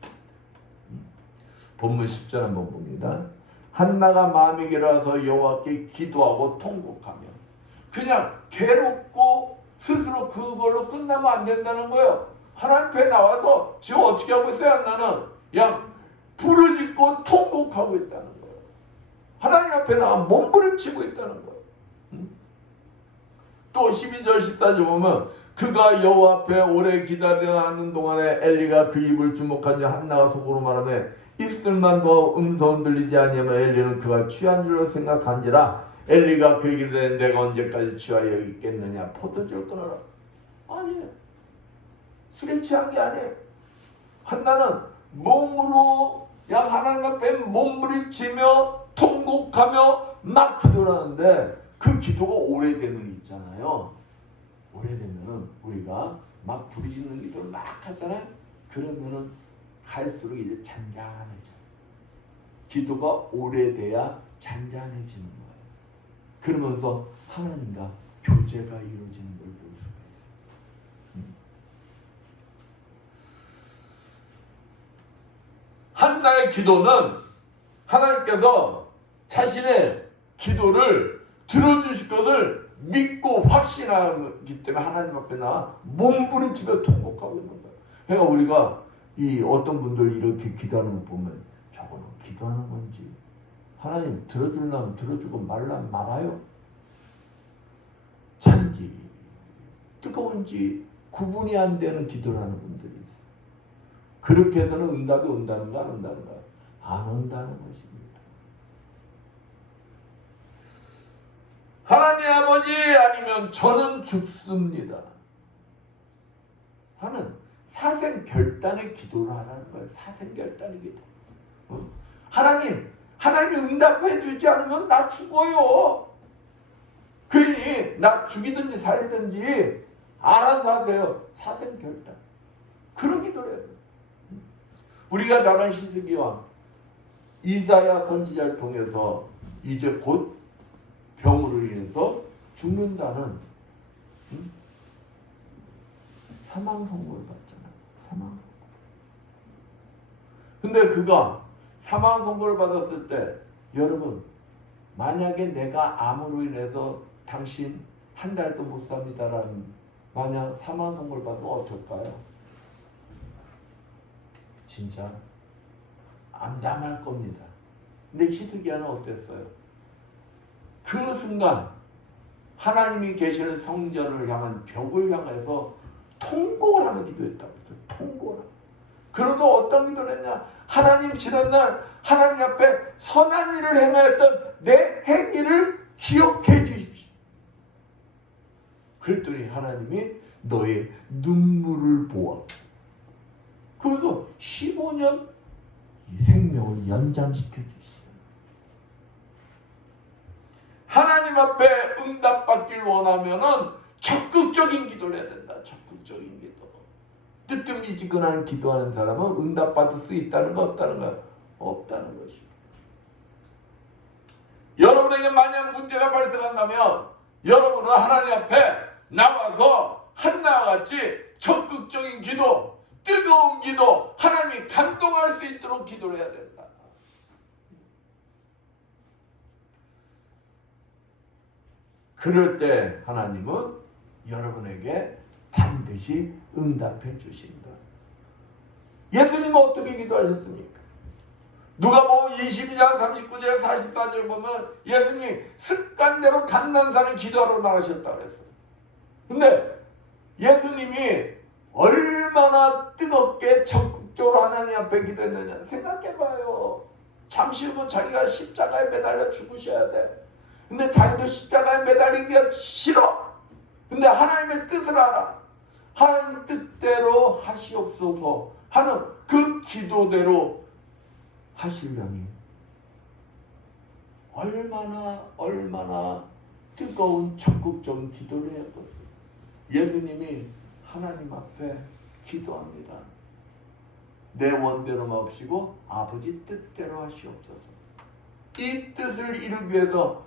본문 10절 한번 봅니다. 한나가 마음이 괴로워서 여호와께 기도하고 통곡하며, 그냥 괴롭고 스스로 그걸로 끝나면 안 된다는 거예요. 하나님 앞에 나와서 지금 어떻게 하고 있어요? 한나는 그냥 부르짖고 통곡하고 있다는 거예요. 하나님 앞에 나와 몸부림치고 있다는 거예요. 또 12절 14절 보면 그가 여호와 앞에 오래 기다려 하는 동안에 엘리가 그 입을 주목한 자 한나가 속으로 말하며 입술만 더 음성은 들리지 아니하며 엘리는 그가 취한 줄로 생각한지라. 엘리가 그에게 이르되 내가 언제까지 취하여 있겠느냐, 포도주를 끊어라. 아니에요. 술에 취한 게 아니에요. 한나는 몸으로 양 하나님 앞에 몸부림치며 통곡하며 막 기도를 하는데, 그 기도가 오래되면 있잖아요. 오래되면은 우리가 막 부르짖는 기도를 막 하잖아요. 그러면은 갈수록 이제 잔잔해져요. 기도가 오래돼야 잔잔해지는 거예요. 그러면서 하나님과 교제가 이루어지는 걸 볼 수가 있어요. 한나의 기도는 하나님께서 자신의 기도를 들어주실 것을 믿고 확신하기 때문에 하나님 앞에 나와 몸부림치며 통곡하고 있는 거예요. 그러니까 우리가 이 어떤 분들 이렇게 기도하는 거 보면 저거는 기도하는 건지, 하나님 들어주려면 들어주고 말라면 말아요. 찬지 뜨거운지 구분이 안 되는 기도를 하는 분들이 있어요. 그렇게 해서는 응답이 온다는가 안 온다는가? 안 온다는 것입니다. 하나님 아버지 아니면 저는 죽습니다 하는 사생결단의 기도를 하라는 거예요. 사생결단의 기도. 하나님 응답해 주지 않으면 나 죽어요. 그러니 나 죽이든지 살리든지 알아서 하세요. 사생결단. 그런 기도를 해요. 우리가 잘 아는 시스기와 이사야 선지자를 통해서 이제 곧 병으로 인해서 죽는다는 사망 선고를 받잖아요. 사망 선고. 근데 그가 사망 선고를 받았을 때, 여러분, 만약에 내가 암으로 인해서 당신 한 달도 못 삽니다라는 만약 사망 선고를 받으면 어떨까요? 진짜 암담할 겁니다. 근데 히스기야는 어땠어요? 그 순간 하나님이 계시는 성전을 향한 벽을 향해서 통곡을 하며 기도했다고 했어요. 통곡을 하며. 그러고 어떤 기도를 했냐? 하나님, 지난날 하나님 앞에 선한 일을 행하였던 내 행위를 기억해 주십시오. 그랬더니 하나님이 너의 눈물을 보아. 그래서 15년 생명을 연장시켜 주시오. 하나님 앞에 응답받길 원하면은 적극적인 기도를 해야 된다. 적극적인 기도. 뜨뜻미지근한 기도하는 사람은 응답받을 수 있다는 거 없다는 거? 없다는 것입니다. 여러분에게 만약 문제가 발생한다면 여러분은 하나님 앞에 나와서 한나와 같이 적극적인 기도, 뜨거운 기도, 하나님이 감동할 수 있도록 기도를 해야 된다. 그럴 때 하나님은 여러분에게 반드시 응답해 주신다. 예수님은 어떻게 기도하셨습니까? 누가복음 22장 39절 44절 보면 예수님이 습관대로 감난산에 기도하러 나가셨다고 그랬어요. 근데 예수님이 얼마나 뜨겁게 적극적으로 하나님 앞에 기도했느냐 생각해봐요. 잠시 후면 자기가 십자가에 매달려 죽으셔야 돼. 근데 자기도 십자가에 매달리기가 싫어. 근데 하나님의 뜻을 알아. 하나님 뜻대로 하시옵소서 하는 그 기도대로 하시려니 얼마나 뜨거운 적극적인 기도를 해야겠어요. 예수님이 하나님 앞에 기도합니다. 내 원대로 마옵시고 아버지 뜻대로 하시옵소서. 이 뜻을 이루기 위해서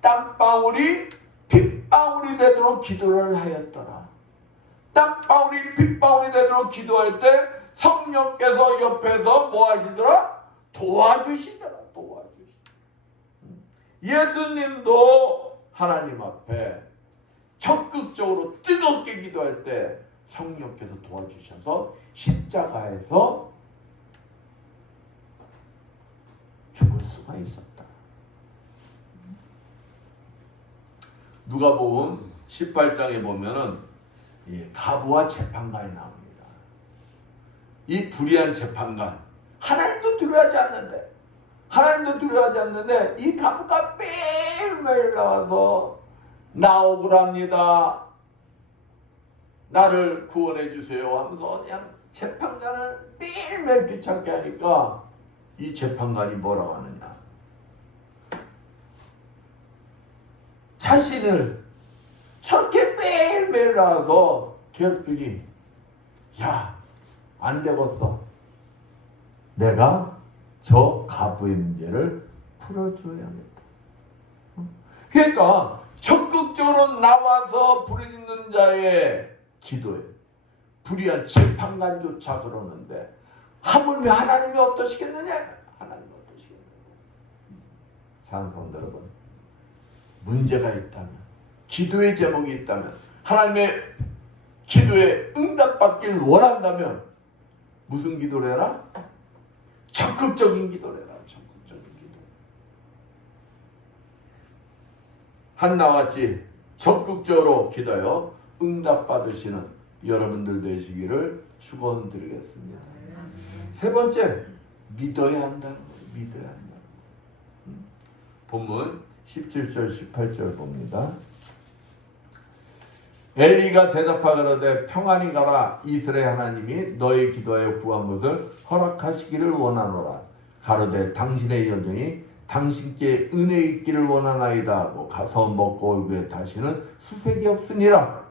땀방울이 핏방울이 되도록 기도를 하였더라. 땀방울이 핏방울이 되도록 기도할 때 성령께서 옆에서 뭐 하시더라? 도와주시더라. 예수님도 하나님 앞에 적극적으로 뜨겁게 기도할 때 성령께서 도와주셔서 십자가에서 죽을 수가 있었다. 누가복음 18장에 보면은 가부와 재판관이 나옵니다. 이 불의한 재판관, 하나님도 두려워하지 않는데 이 가부가 매일매일 나와서 나오구랍니다. 나를 구원해 주세요 하면서 그냥 재판관을 매일매일 귀찮게 하니까 이 재판관이 뭐라고 하느냐, 자신을 저렇게 매일매일 나와서 괴롭히니 야, 안 되겠어. 내가 저 가부의 문제를 풀어줘야겠다. 그러니까 적극적으로 나와서 불의 있는 자의 기도에 불의한 재판관조차 그러는데 하물며 하나님이 어떠시겠느냐? 하나님이 어떠시겠느냐? 사랑하는 여러분, 문제가 있다면, 기도의 제목이 있다면, 하나님의 기도에 응답받기를 원한다면 무슨 기도를 해라? 적극적인 기도를 해라. 적극적인 기도. 한나와 같이 적극적으로 기도하여 응답받으시는 여러분들 되시기를 축원드리겠습니다. 세 번째, 믿어야 한다는 거예요. 믿어야 한다는 거예요. 본문 17절 18절 봅니다. 엘리가 대답하가로되 평안히 가라. 이스라엘 하나님이 너의 기도하여 구한 것을 허락하시기를 원하노라. 가로되 당신의 여정이 당신께 은혜 있기를 원하나이다 하고 가서 먹고 얼굴에 다시는 수색이 없으니라.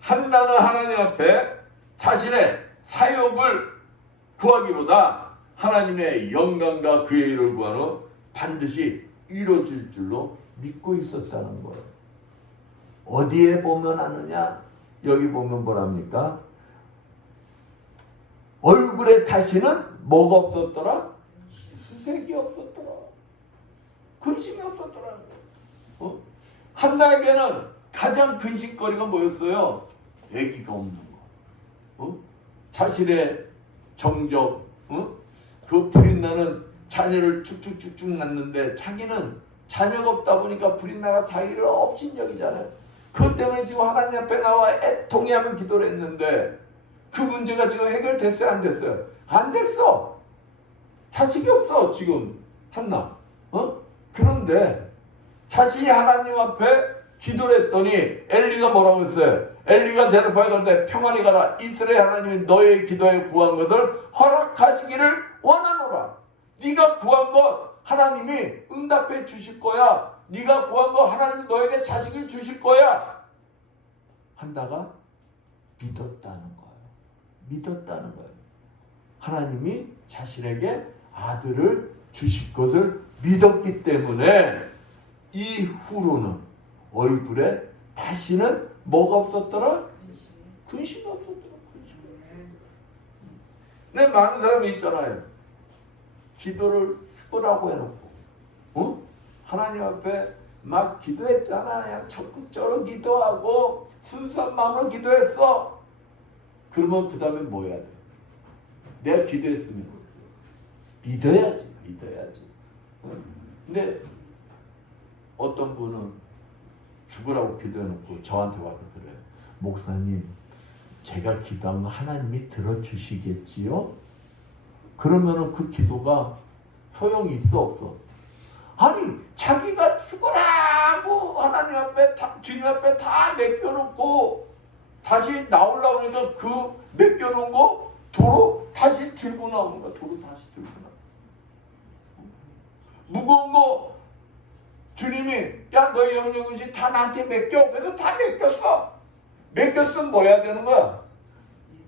한나는 하나님 앞에 자신의 사역을 구하기보다 하나님의 영광과 그의 일을 구하는 반드시 이루어질 줄로 믿고 있었다는 거예요. 어디에 보면 아느냐? 여기 보면 뭐랍니까? 얼굴에 다시는 뭐가 없었더라? 수색이 없었더라. 근심이 없었더라. 한나에게는 가장 근심거리가 뭐였어요? 아기가 없는 거. 자신의 정적, 그 불이 나는 자녀를 쭉쭉쭉쭉 낳는데 자기는 자녀가 없다 보니까 불이 나가 자기를 업신여기잖아요. 그것 때문에 지금 하나님 앞에 나와 애통해하면 기도를 했는데 그 문제가 지금 해결됐어요? 안 됐어요? 안 됐어. 자식이 없어 지금 한나. 그런데 자신이 하나님 앞에 기도를 했더니 엘리가 뭐라고 했어요? 엘리가 대답하건대 평안히 가라. 이스라엘 하나님이 너의 기도에 구한 것을 허락하시기를 원하노라. 네가 구한 것 하나님이 응답해 주실 거야. 네가 구한 거 하나님이 너에게 자식을 주실 거야. 한다가 믿었다는 거예요. 믿었다는 거예요. 하나님이 자신에게 아들을 주실 것을 믿었기 때문에 이후로는 얼굴에 다시는 뭐가 없었더라? 근심이 없었더라. 근데 많은 사람이 있잖아요. 기도를 죽으라고 해놓고 하나님 앞에 막 기도했잖아. 그냥 적극적으로 기도하고 순수한 마음으로 기도했어. 그러면 그 다음에 뭐 해야 돼? 내가 기도했으면 믿어야지. 근데 어떤 분은 죽으라고 기도해놓고 저한테 와서 그래요. 목사님, 제가 기도한 거 하나님이 들어주시겠지요? 그러면은 그 기도가 소용이 있어 없어? 아니 자기가 죽으라고 하나님 앞에 주님 앞에 다 맡겨놓고 다시 나오려고 하니까 그 맡겨놓은 거 도로 다시 들고 나오는 거야. 도로 다시 들고 나와. 무거운 거 주님이 야 너의 영역은시 다 나한테 맡겨. 그래서 다 맡겼어. 맡겼으면 뭐 해야 되는 거야?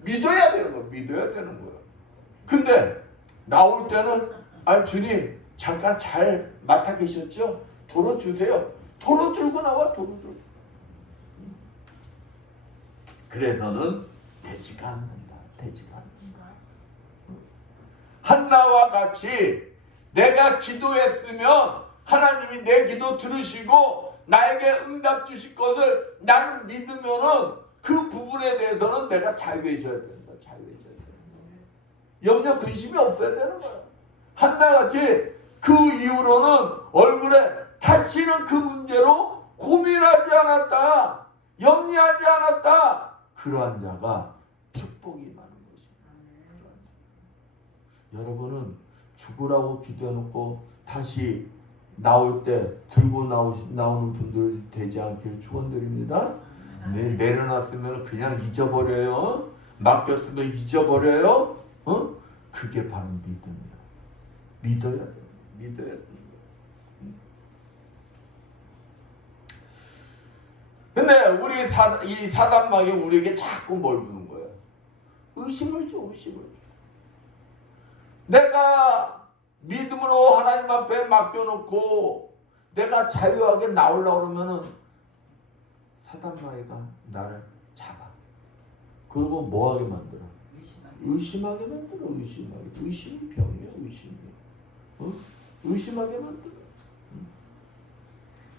믿어야 되는 거야. 믿어야 되는 거야. 근데 나올 때는 주님 잠깐 잘 맡아 계셨죠? 도로 주세요. 도로 들고 나와. 도로 들고. 그래서는 되지가 않는다. 되지가 않는다. 한나와 같이 내가 기도했으면 하나님이 내 기도 들으시고 나에게 응답 주실 것을 나는 믿으면은 그 부분에 대해서는 내가 자유해져야 된다. 자유해져야 된다. 염려 근심이 없어야 되는 거야. 한나같이 그 이후로는 얼굴에 다시는 그 문제로 고민하지 않았다. 염려하지 않았다. 그러한 자가 축복이 많은 것입니다. 여러분은 죽으라고 기도해놓고 다시 나올 때 들고 나오는 분들 되지 않기를 축원드립니다. 내려놨으면 그냥 잊어버려요. 맡겼으면 잊어버려요. 그게 바로 믿음이야. 믿어야 돼. 믿어야 돼. 근데 이 사단마귀 우리에게 자꾸 뭘 주는 거야? 의심을 줘. 의심을 줘. 내가 믿음으로 하나님 앞에 맡겨놓고 내가 자유하게 나오려고 그러면은 사단마귀가 나를 잡아. 그리고 뭐하게 만들어? 의심하게 만들어. 의심이 병이야. 의심이. 의심하게 만들어.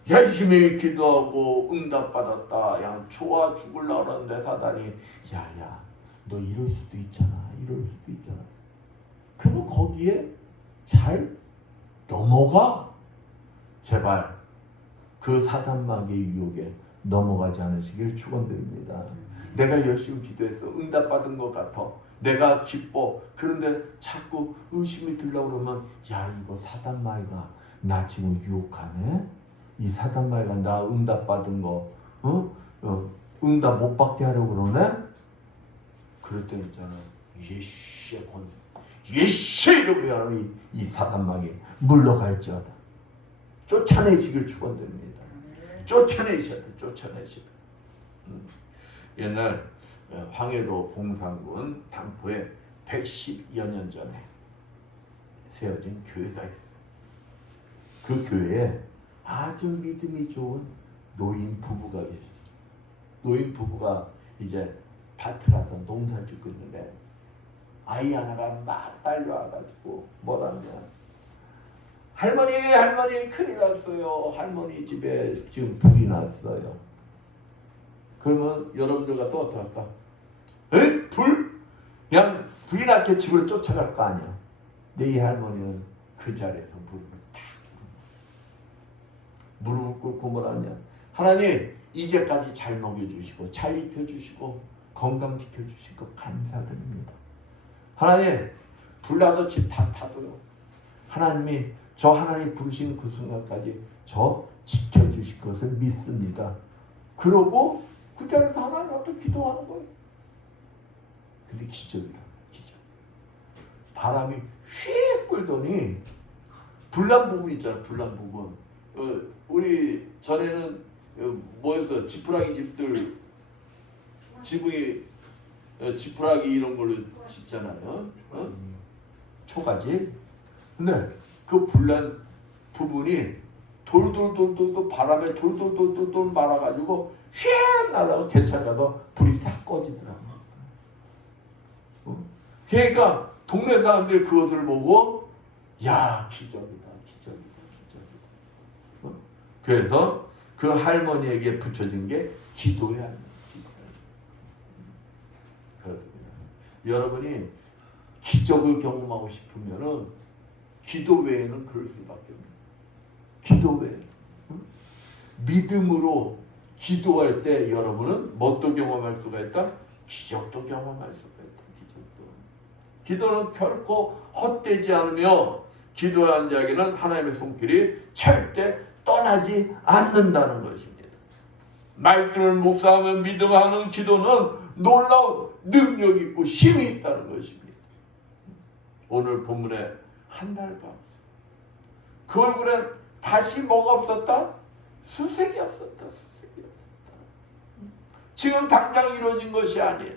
열심히 기도하고 응답받았다. 야, 좋아 죽으려고 그러는데 사단이 야야 너 이럴 수도 있잖아. 이럴 수도 있잖아. 그럼 거기에 잘 넘어가. 제발 그 사단마귀의 유혹에 넘어가지 않으시길 축원드립니다. 내가 열심히 기도해서 응답받은 것 같아. 내가 기뻐. 그런데 자꾸 의심이 들려고 그러면 야 이거 사단마귀가 나 지금 유혹하네. 이 사단마귀가 나 응답받은 거 응답 못 받게 하려고 그러네. 그럴 때 있잖아. 예시의 권세. 예시 이러고 이 사단마귀 물러갈지어다. 쫓아내시길 축원드립니다. 쫓아내셔야 돼. 쫓아내셔야 돼. 옛날 황해도 봉산군 당포에 110여 년 전에 세워진 교회가 있어요. 그 교회에 아주 믿음이 좋은 노인 부부가 계셨어요. 노인 부부가 이제 밭에 가서 농사를 짓고 있는데 아이 하나가 막 달려와가지고 뭐라냐. 할머니 큰일 났어요. 할머니 집에 지금 불이 났어요. 그러면 여러분들 같으면 어떡할까? 에? 불? 그냥 불이 났게 집을 쫓아갈 거 아니야. 근데 이 할머니는 그 자리에서 무릎을 꿇고 뭐라냐. 하나님 이제까지 잘 먹여주시고 잘 입혀주시고 건강시켜주시고 감사드립니다. 하나님 불나서 집 다 타도요. 하나님이 저 하나님 부르신 그 순간까지 저 지켜주실 것을 믿습니다. 그러고 그 자리에서 하나님 앞에 기도하는 거예요. 근데 기적이다. 기적. 바람이 휙 불더니 불난 부분 있잖아. 불난 부분. 우리 전에는 뭐였어? 지푸라기 집들 지붕이 지푸라기 이런 걸로 짓잖아요. 초가집. 근데 그 불난 부분이 돌돌돌돌 바람에 돌돌돌돌 말아가지고 휙 날아가 괜찮아서 불이 다 꺼지더라고. 그러니까 동네 사람들이 그것을 보고 야 기적이다. 그래서 그 할머니에게 붙여진 게 기도의 할머니. 그렇습니다. 여러분이 기적을 경험하고 싶으면은 기도 외에는 그럴 수밖에 없어요. 기도 외에. 믿음으로 기도할 때 여러분은 뭣도 경험할 수가 있다? 기적도 경험할 수가 있다. 기도는 결코 헛되지 않으며 기도한 자에게는 하나님의 손길이 절대 떠나지 않는다는 것입니다. 말씀을 묵상하며 믿음하는 기도는 놀라운 능력이 있고 힘이 있다는 것입니다. 오늘 본문에 한 달간 그 얼굴에 다시 뭐가 없었다? 수색이 없었다. 수색이 없었다. 지금 당장 이루어진 것이 아니에요.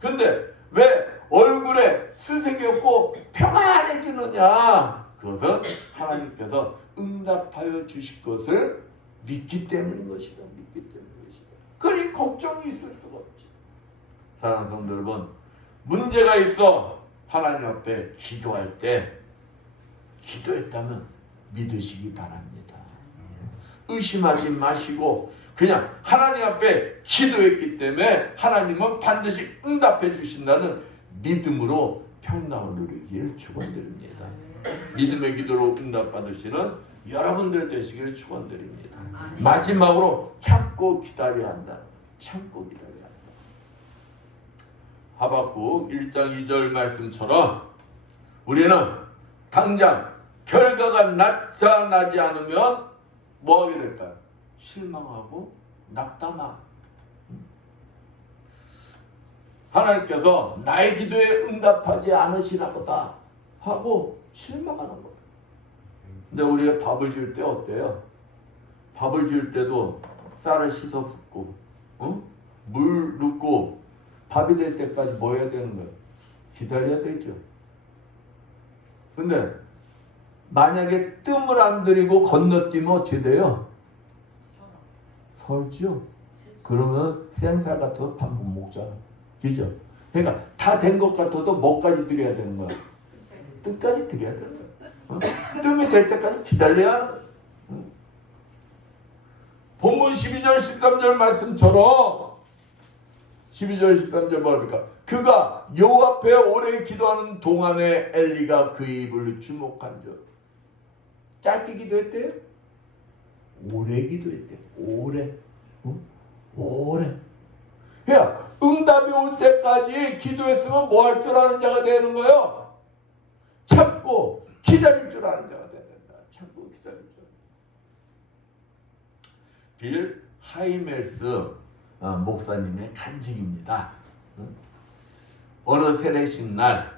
근데 왜 얼굴에 수색이 없고 평안해지느냐? 그것은 하나님께서 응답하여 주실 것을 믿기 때문인 것이다. 믿기 때문인 것이다. 그러니 걱정이 있을 수가 없지. 사랑하는 성도 여러분, 문제가 있어 하나님 앞에 기도할 때 기도했다면 믿으시기 바랍니다. 의심하지 마시고 그냥 하나님 앞에 기도했기 때문에 하나님은 반드시 응답해 주신다는 믿음으로 평강을 누리길 축원드립니다. 믿음의 기도로 응답받으시는 여러분들 되시기를 축원드립니다. 마지막으로 참고 기다려야 한다. 참고 기다려야 한다. 하박국 1장 2절 말씀처럼 우리는 당장 결과가 나타나지 않으면 뭐 하게 될까요? 실망하고 낙담하고. 하나님께서 나의 기도에 응답하지 않으시나 보다 하고 실망하는 거예요. 근데 우리가 밥을 지을 때 어때요? 밥을 지을 때도 쌀을 씻어 붓고 물 넣고 밥이 될 때까지 뭐 해야 되는 거예요? 기다려야 되죠. 근데 만약에 뜸을 안 들이고 건너뛰면 어찌 돼요? 설죠. 그러면 생쌀 같아도 밥 못 먹잖아. 그죠? 그러니까 다 된 것 같아도 뭐까지 드려야 되는 거야? 끝까지 드려야 되는 거야. 뜸이 될 때까지 기다려야 하는 거야. 본문 12절 13절 말씀처럼 12절 13절 뭐랍니까? 그가 여호와 앞에 오래 기도하는 동안에 엘리가 그 입을 주목한 줄. 짧게 기도했대요? 오래 기도했대요. 오래. 오래. 야, 응답이 올 때까지 기도했으면 뭐 할 줄 아는 자가 되는 거예요? 참고 기다릴 줄 아는 자가 되야 된다. 참고 기다릴 줄. 빌 하이멜스 목사님의 간증입니다. 어느 세례식 날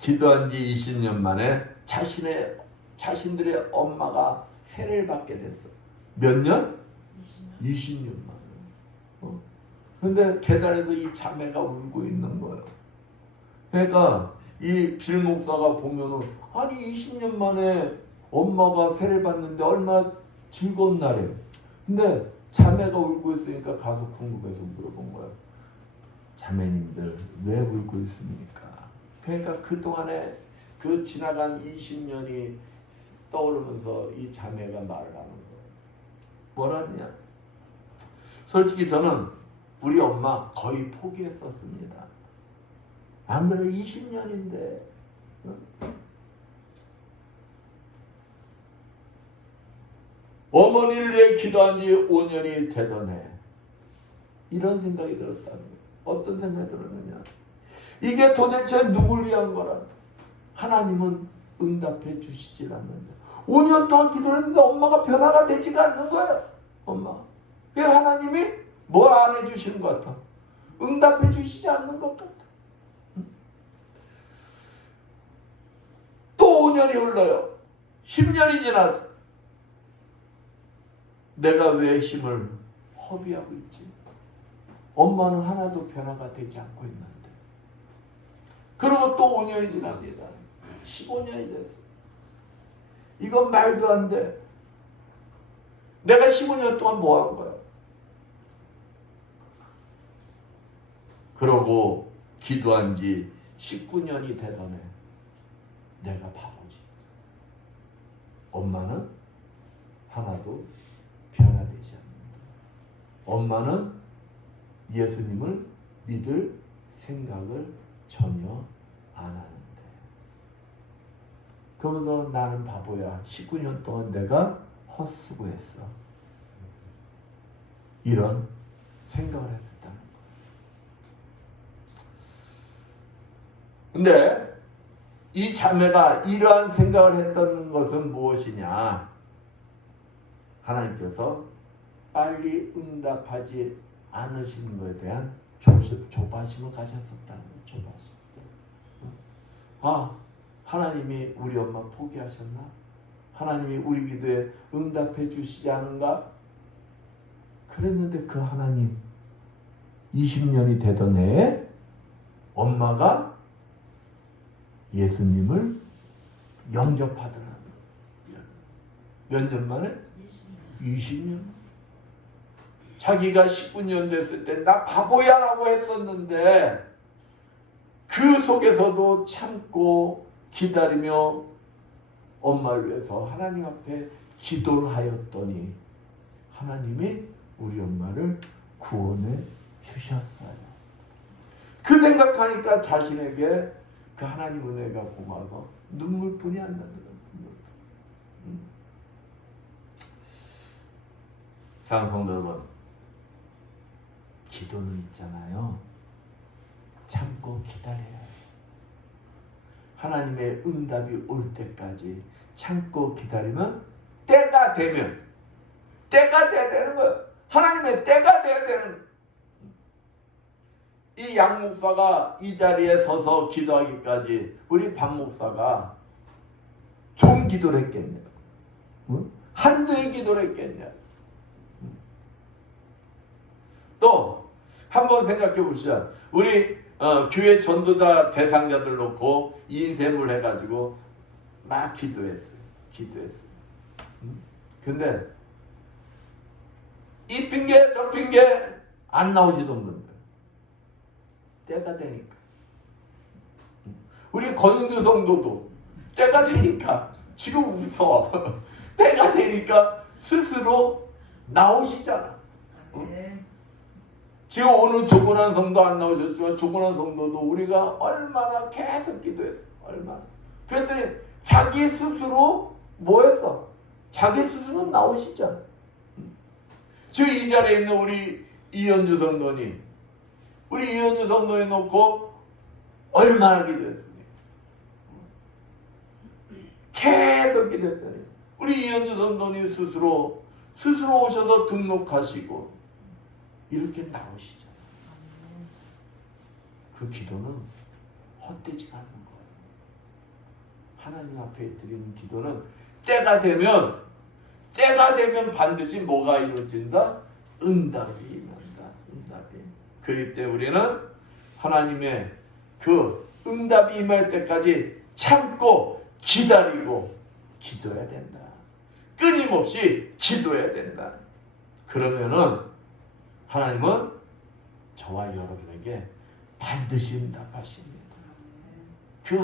기도한 지 20년 만에 자신들의 엄마가 세례를 받게 됐어. 몇 년? 20년 만에. 근데 계단에서 이 자매가 울고 있는 거예요. 그러니까 이 빌 목사가 보면은 아니 20년 만에 엄마가 세례 받는데 얼마나 즐거운 날이에요. 근데 자매가 울고 있으니까 가서 궁금해서 물어본 거예요. 자매님들 왜 울고 있습니까? 그러니까 그동안에 그 지나간 20년이 떠오르면서 이 자매가 말을 하는 거예요. 뭐라냐? 솔직히 저는 우리 엄마 거의 포기했었습니다. 안 그래도 20년인데 어머니를 위해 기도한 지 5년이 되더네. 이런 생각이 들었다는 거예요. 어떤 생각이 들었느냐? 이게 도대체 누굴 위한 거라? 하나님은 응답해 주시질 않는다. 5년 동안 기도를 했는데 엄마가 변화가 되지가 않는 거예요. 엄마. 왜 하나님이 뭐 안 해주시는 것 같아? 응답해 주시지 않는 것 같아. 또 5년이 흘러요. 10년이 지났어. 내가 왜 힘을 허비하고 있지? 엄마는 하나도 변화가 되지 않고 있는데. 그리고 또 5년이 지납니다. 15년이 됐어. 이건 말도 안 돼. 내가 15년 동안 뭐 한 거야? 그러고 기도한 지 19년이 되더네. 내가 바보지. 엄마는 하나도 변화되지 않는다. 엄마는 예수님을 믿을 생각을 전혀 안 하는데. 그러면서 나는 바보야. 19년 동안 내가 헛수고했어. 이런 생각을 했었다는 거예요. 근데 이 자매가 이러한 생각을 했던 것은 무엇이냐? 하나님께서 빨리 응답하지 않으시는 것에 대한 조바심을 가졌었다는 거예요. 조바심. 하나님이 우리 엄마 포기하셨나? 하나님이 우리 기도에 응답해 주시지 않은가? 그랬는데 그 하나님 20년이 되던 해에 엄마가 예수님을 영접하더라. 몇 년 만에? 20년. 자기가 19년 됐을 때 나 바보야 라고 했었는데 그 속에서도 참고 기다리며 엄마를 위해서 하나님 앞에 기도를 하였더니 하나님이 우리 엄마를 구원해 주셨어요. 그 생각하니까 자신에게 그 하나님 은혜가 고마워서 눈물뿐이 안 나더라고요. 사랑하는 성도 여러분, 기도는 있잖아요. 참고 기다려야 해요. 하나님의 응답이 올 때까지 참고 기다리면 때가 되면 때가 돼야 되는 거예요. 하나님의 때가 돼야 되는 거예요. 이 양 목사가 이 자리에 서서 기도하기까지 우리 박 목사가 좋은 기도를 했겠냐? 응? 한두의 기도를 했겠냐? 또 한번 생각해 보시죠. 우리 교회 전도자 대상자들 놓고 인쇄물 해가지고 막 기도했어요. 근데 이 핑계 저 핑계 안 나오시던 분들 때가 되니까 우리 권은규 성도도 때가 되니까 지금 웃어. 때가 되니까 스스로 나오시잖아. 지금 오늘 조건한 성도 안 나오셨지만 조건한 성도도 우리가 얼마나 계속 기도했어. 얼마나. 그랬더니 자기 스스로 뭐 했어? 자기 스스로 나오시잖아. 지금 이 자리에 있는 우리 이현주 성도님, 우리 이현주 성도에 놓고 얼마나 기도했습니까? 계속 기도했더니 우리 이현주 성도님 스스로 오셔서 등록하시고 이렇게 나오시잖아요. 그 기도는 헛되지가 않는 거예요. 하나님 앞에 드리는 기도는 때가 되면 반드시 뭐가 이루어진다? 응답이 임한다. 응답이. 그렇기 때문에 우리는 하나님의 그 응답이 임할 때까지 참고 기다리고 기도해야 된다. 끊임없이 기도해야 된다. 그러면은 하나님은 저와 여러분에게 반드시 응답하십니다. 그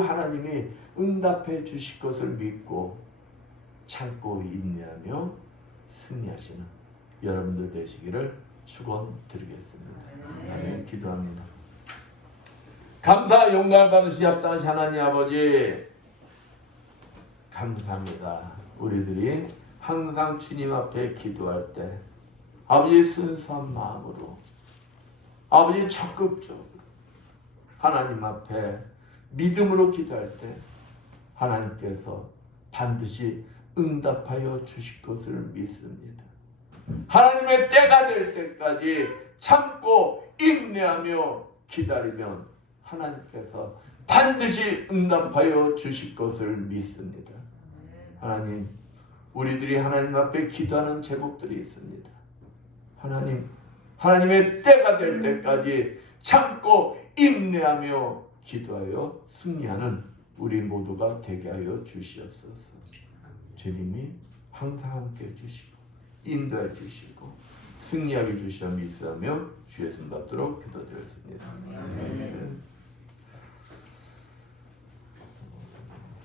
하나님이 응답해 주실 것을 믿고 참고 인내하며 승리하시는 여러분들 되시기를 축원드리겠습니다. 아멘. 기도합니다. 감사 용감을 받으시 합당하신 하나님 아버지 감사합니다. 우리들이 항상 주님 앞에 기도할 때 아버지 순수한 마음으로 아버지 적극적으로 하나님 앞에 믿음으로 기도할 때 하나님께서 반드시 응답하여 주실 것을 믿습니다. 하나님의 때가 될 때까지 참고 인내하며 기다리면 하나님께서 반드시 응답하여 주실 것을 믿습니다. 하나님, 우리들이 하나님 앞에 기도하는 제목들이 있습니다. 하나님의 때가 될 때까지 참고 인내하며 기도하여 승리하는 우리 모두가 되게 하여 주시옵소서. 주님이 항상 함께 해주시고 인도해 주시고 승리하게 주시어 믿사며 주의 손 받도록 기도드렸습니다.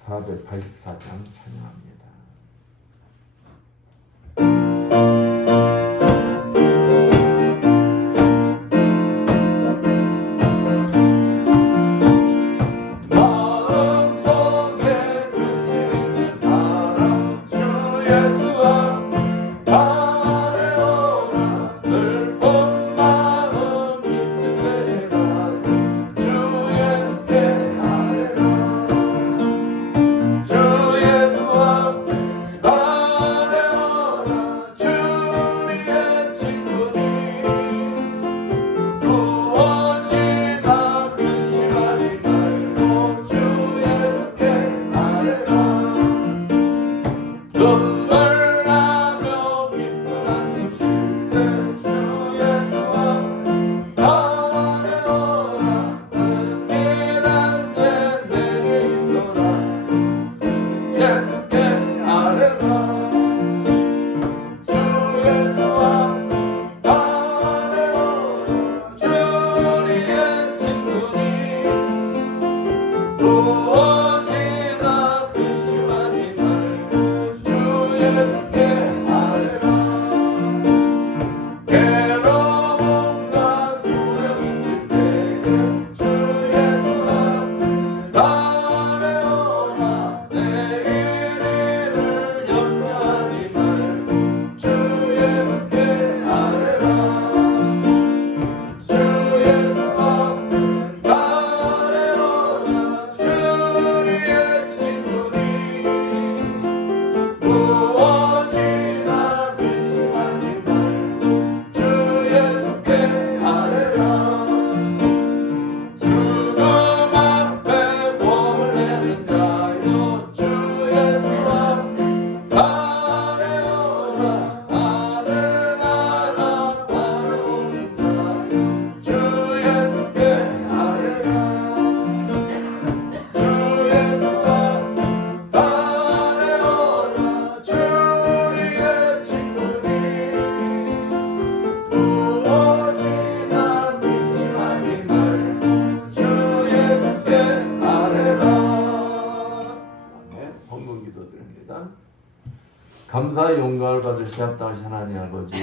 484장 찬양합니다. 주 예수와 영광을 받으시옵소서. 하나님 아버지,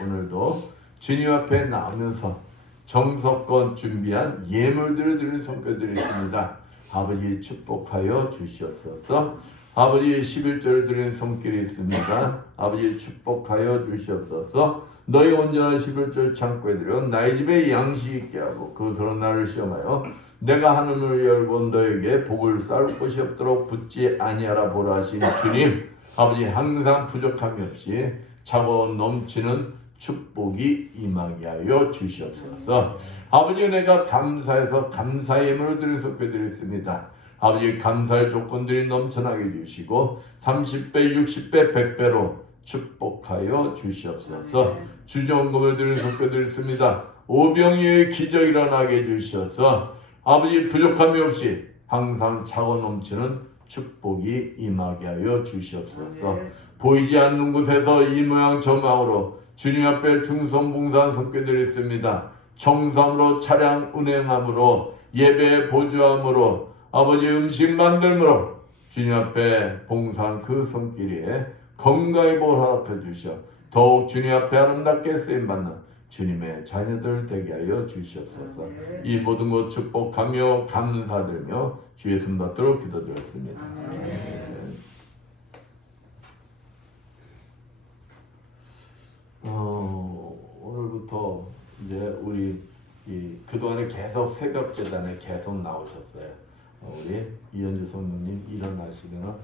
오늘도 주님 앞에 나오면서 정성껏 준비한 예물들을 드리는 손길드리겠습니다. 아버지 축복하여 주시옵소서. 아버지 11절을 드리는 손길이 있습니다. 아버지 축복하여 주시옵소서. 너희 온전한 11절 창고에 들여 나의 집에 양식 있게 하고 그것으로 나를 시험하여 내가 하늘을 열고 너에게 복을 쌓을 곳이 없도록 붙지 아니하라 보라 하신 주님, 아버지 항상 부족함이 없이 차고 넘치는 축복이 임하게 하여 주시옵소서. 아버지, 내가 감사해서 감사의 예물을 드리는 손길드리겠습니다. 아버지, 감사의 조건들이 넘쳐나게 주시고 30배, 60배, 100배로 축복하여 주시옵소서. 주정금을 드리는 손길드리겠습니다. 오병이의 기적 일어나게 해주셔서 아버지 부족함이 없이 항상 차고 넘치는 축복이 임하게 하여 주시옵소서. 보이지 않는 곳에서 이 모양 저 모양으로 주님 앞에 충성봉사한 손길드리겠습니다. 정성으로 차량 운행함으로 예배 보조함으로 아버지 음식 만들므로 주님 앞에 봉사한 그 손길에 건강히 보호하여 주시어 더욱 주님 앞에 아름답게 쓰임받는 주님의 자녀들 되게 하여 주시옵소서. 이 모든 것 축복하며 감사드리며 주의 손 받도록 기도드렸습니다. 오늘부터 이제 우리 그동안에 계속 새벽 재단에 계속 나오셨어요. 우리 이현주 성도님 일어나시면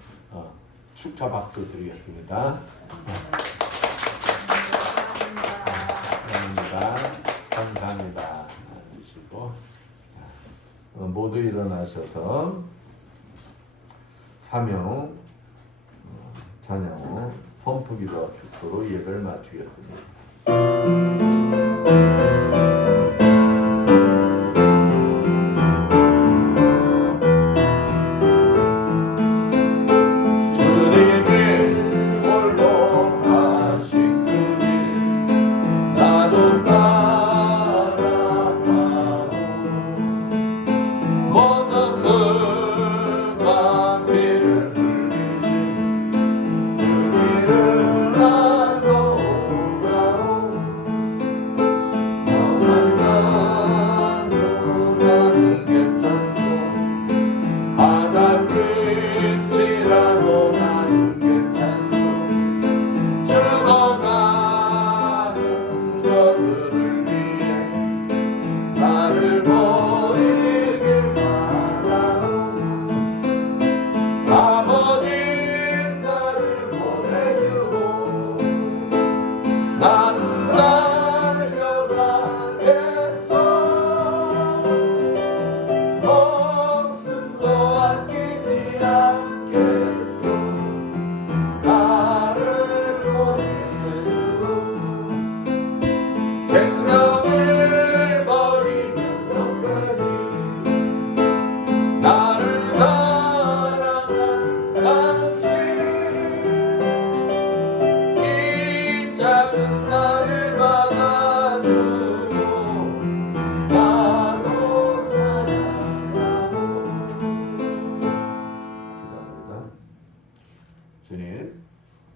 축하 박수 드리겠습니다. 감사합니다. 앉으시고 모두 일어나셔서 사명 찬양 선포기도와 축도로 예배를 마치겠습니다.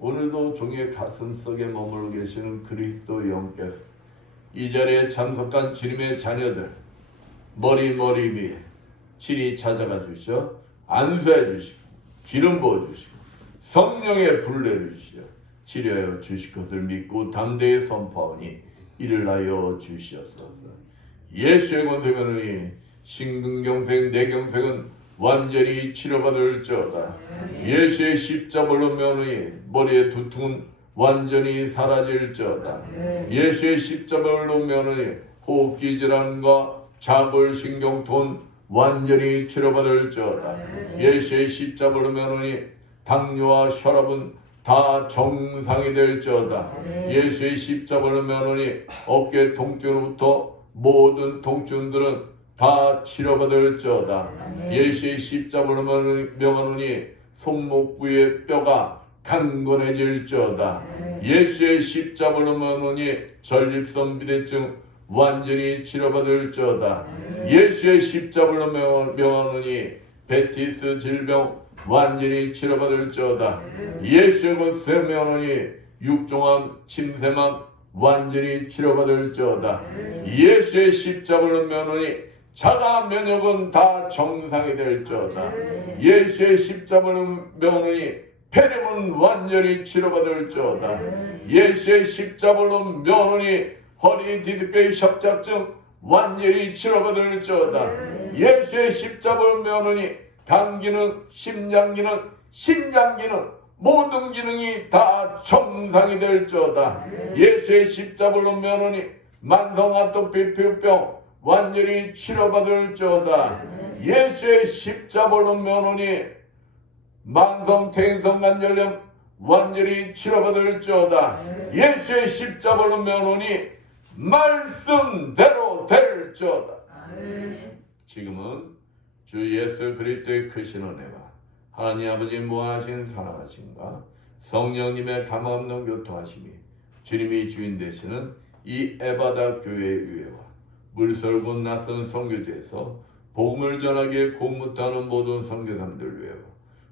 오늘도 종의 가슴 속에 머물러 계시는 그리스도 영께서 이 자리에 참석한 주님의 자녀들 머리 위에 친히 찾아가 주셔 안수해 주시고 기름 부어 주시고 성령의 불 내주시어 치료하여 주실 것을 믿고 담대히 선포하오니 이를 하여 주시옵소서. 예수의 권세면이 신근경색 내경색은 완전히 치료받을지어다. 예수의 십자벌로 면허니 머리의 두통은 완전히 사라질지어다. 예수의 십자벌로 면허니 호흡기 질환과 자골신경통은 완전히 치료받을지어다. 예수의 십자벌로 면허니 당뇨와 혈압은 다 정상이 될지어다. 예수의 십자벌로 면허니 어깨 통증으로부터 모든 통증들은 다 치료받을지어다. 예수의 십자벌로 명하노니 손목 부의 뼈가 강건해질지어다. 예수의 십자벌로 명하노니 전립선 비대증 완전히 치료받을지어다. 예수의 십자벌로 명하노니 베티스 질병 완전히 치료받을지어다. 예수의 권세 명하노니 육종함 침샘함 완전히 치료받을지어다. 예수의 십자가를 면하니 자가 면역은 다 정상이 될지어다. 예수의 십자가를 면하니 폐렴은 완전히 치료받을지어다. 예수의 십자가로 면하니 허리 디스크의 협착증 완전히 치료받을지어다. 예수의 십자가를 면하니 당기능, 심장기능, 신장기능 모든 기능이 다 정상이 될지어다. 예수의 십자가로 면하니 만성 아토피 피부병 완전히 치료받을지어다. 예수의 십자가로 면하니 만성 퇴행성 관절염 완전히 치료받을지어다. 예수의 십자가로 면하니 말씀대로 될지어다. 지금은 주 예수 그리스도의 크신 은혜와 하나님 아버지 무한하신 사랑하심과 성령님의 감화없는 교통하심이 주님이 주인 되시는 이 에바다 교회의 의회와 물설고 낯선 선교지에서 복음을 전하기에 공무하는 모든 선교사님들 위해와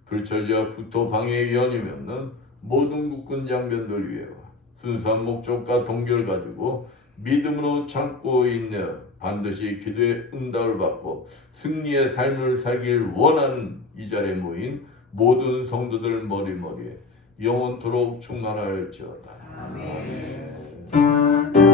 불처지와 구토 방해에 연임이 없는 모든 국군 장병들 위해와 순수한 목적과 동기를 가지고 믿음으로 참고 있네 반드시 기도의 응답을 받고 승리의 삶을 살길 원하는 이 자리에 모인 모든 성도들 머리머리에 영원토록 충만할지어다. 아멘.